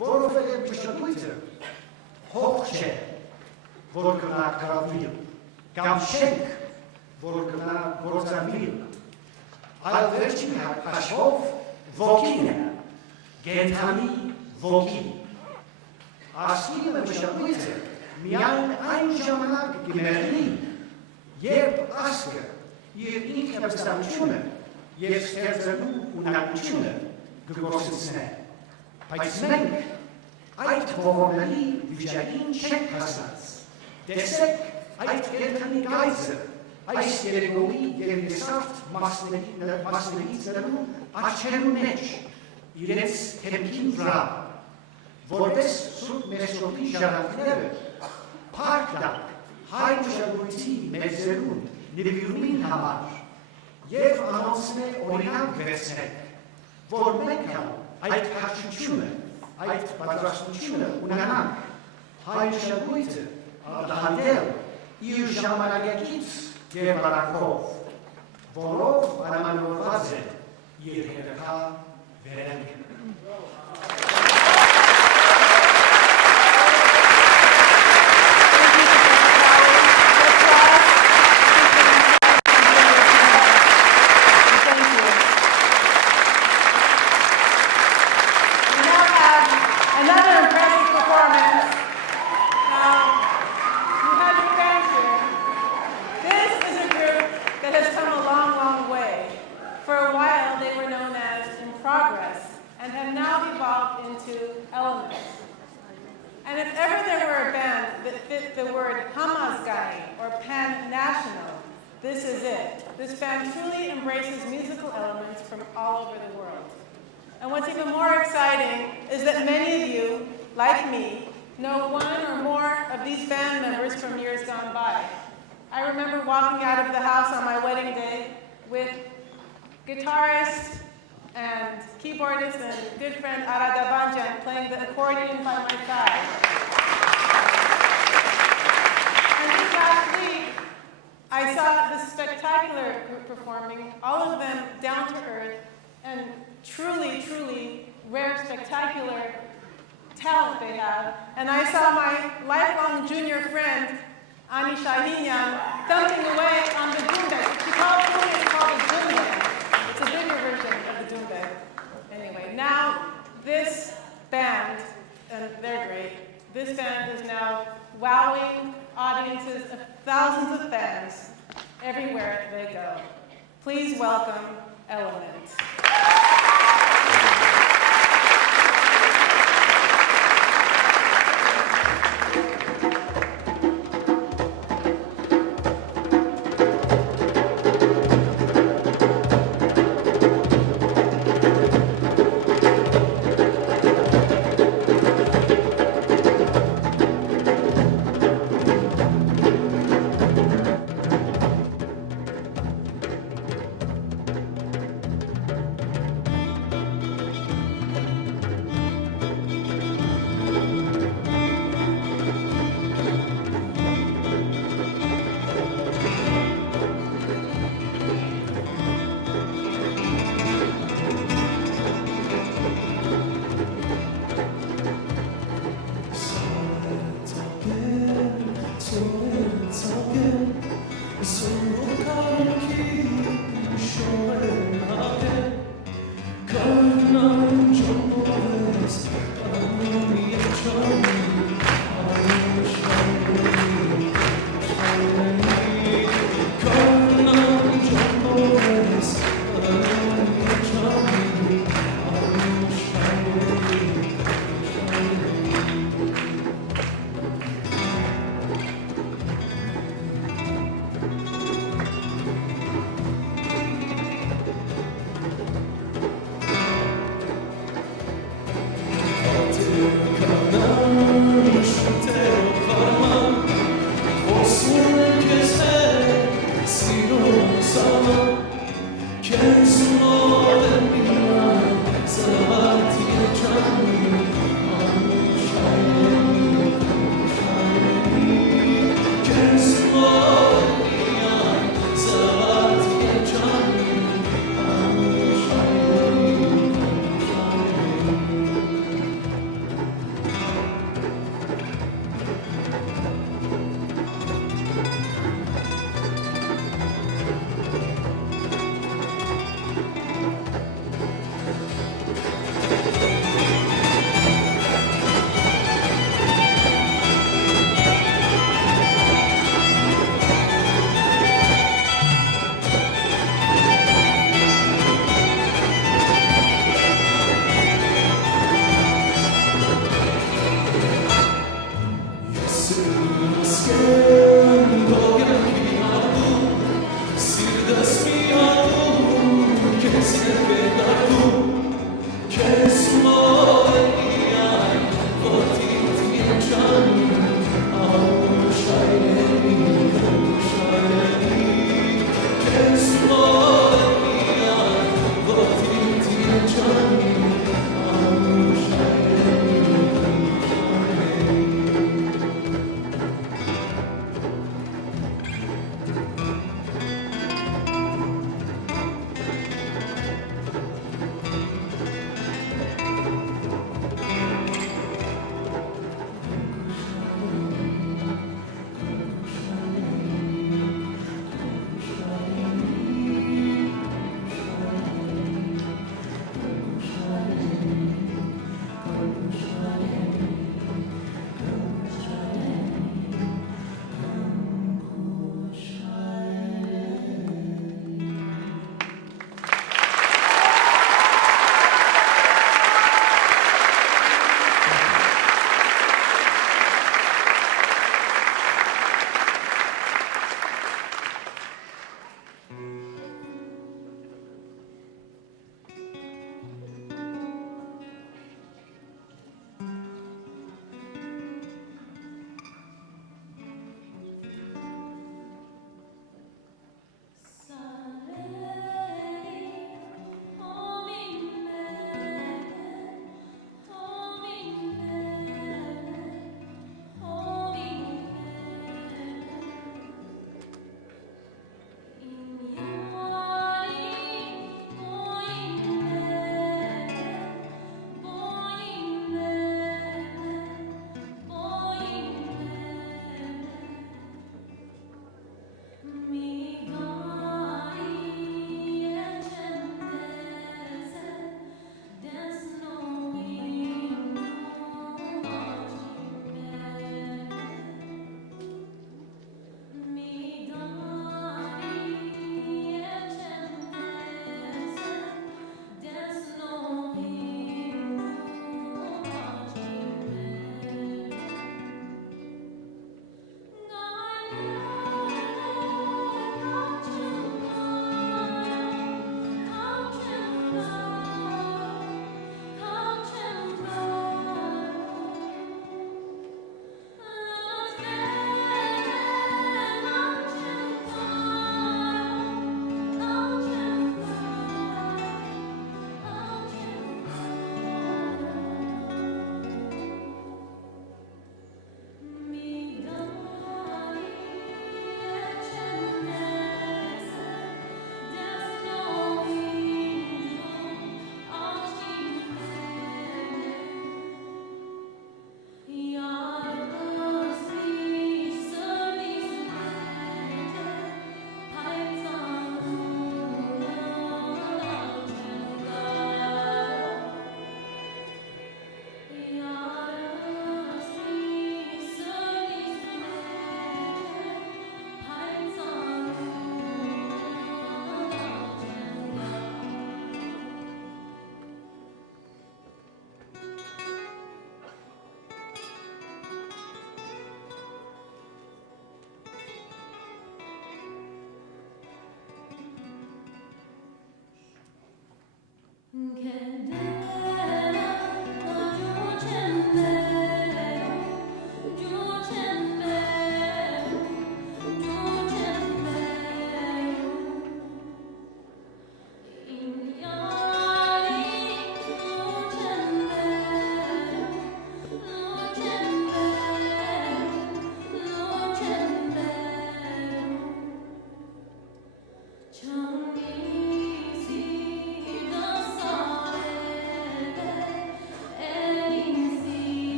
որովհետև մշտույթը հող չէ, որ կնա կրավիլ, կամ շենք, որ կնա գործավիլ, այլ վերջին հաշվով ոգին է, գենթանի ոգի։ Ասկիլը մշտույթը միայն այն ժամանակ կմերնի, երբ ասկը իր ինքնավստահությունը և ստեղծելու ունակությունը կգործնցնե։ Բայց մենք այդ ողորմելի վիճակին չենք հասած։ Տեսեք այդ գենթանի գայձը, այս երեգոյի երիտասարդ մասնագետներու աչքերու մեջ, իրենց թեմքին վրա, որպես Սուրբ Մեսրոպի ժառանգները, փառք տանք հայ մշակույթի մեծերուն նվիրումին համար և անոնցն օրինակ վերցնենք, որ մենք այդ քաջությունը, այդ պատրաստությունը ունենանք հայ մշակույթը արտահայտել իր ժամանակակից գերբարակով, որով պայմանավորված է իր հետագա վերելքը։ Hamazgayini, or pan-national, this is it. This band truly embraces musical elements from all over the world. And what's even more exciting is that many of you, like me, know one or more of these band members from years gone by. I remember walking out of the house on my wedding day with guitarist and keyboardist and good friend Arada Banjan playing the accordion by my side. And just last week, I saw this spectacular group performing, all of them down to earth and truly, truly rare, spectacular talent they have. And I saw my lifelong junior friend, Ani Shahinyan, thumping away on the doumbek. She called it called a doumbek. It's a bigger version of the doumbek. Anyway, now this band, and they're great, this band is now wowing audiences of thousands of fans everywhere they go. Please welcome Element.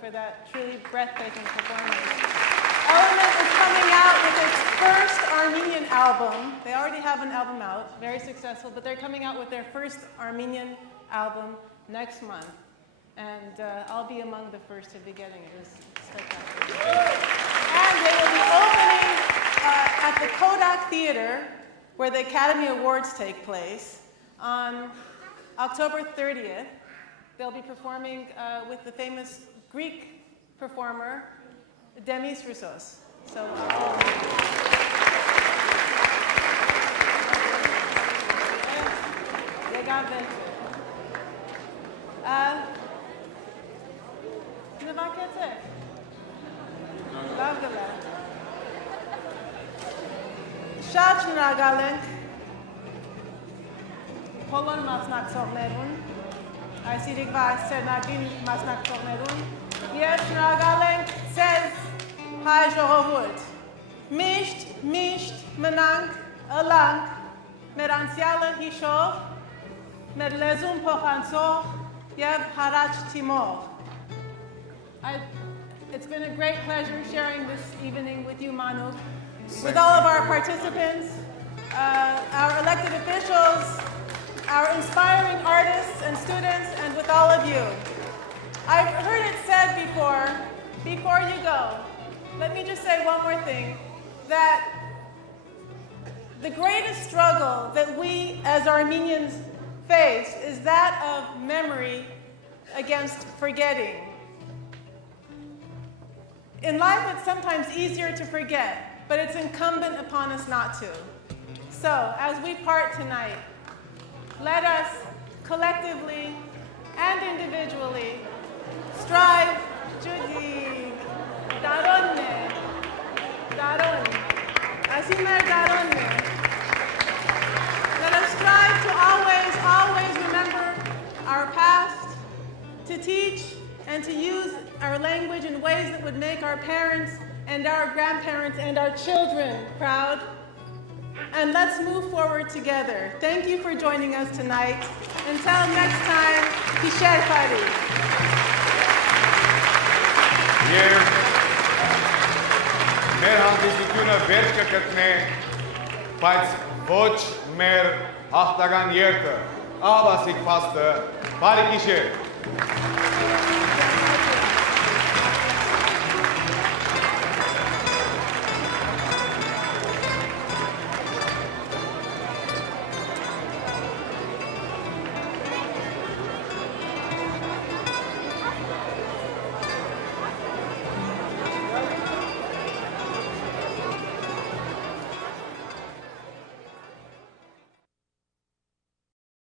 For that truly breathtaking performance. Element is coming out with its first Armenian album. They already have an album out, very successful, but they're coming out with their first Armenian album next month. And I'll be among the first to be getting it. It's spectacular. And they will be opening at the Kodak Theater, where the Academy Awards take place, on October 30th. They'll be performing with the famous Greek performer, Demis Roussos. So, they got the. Ne vakete. Lavgala. Շատ շնորհակալ ենք բոլոր մասնակցողներին, այս իրիկվա սցենագին մասնակցողներուն եւ շնորհակալ ենք ցեզ հայ ժողովուրդ։ Միշտ մնանք ըլանք մեր անցյալը հիշող, մեր լեզուն փոխանցող եւ հարաճ թիմող։ It's been a great pleasure sharing this evening with you, Manu, with all of our participants, our elected officials, our inspiring artists and students, and with all of you. I've heard it said before you go, let me just say one more thing, that the greatest struggle that we as Armenians face is that of memory against forgetting. In life, it's sometimes easier to forget, but it's incumbent upon us not to. So, as we part tonight, let us collectively and individually strive Judy Daronne. Asimer Daronne. Let us strive to always remember our past, to teach and to use our language in ways that would make our parents and our grandparents and our children proud. And let's move forward together. Thank you for joining us tonight. Until next time, Kisher Fari. Մեր հանդիսությունը վերջ կգտնե, բայց ոչ մեր հաղթական երթը, ահավասիկ փաստը, բարի գիշեր։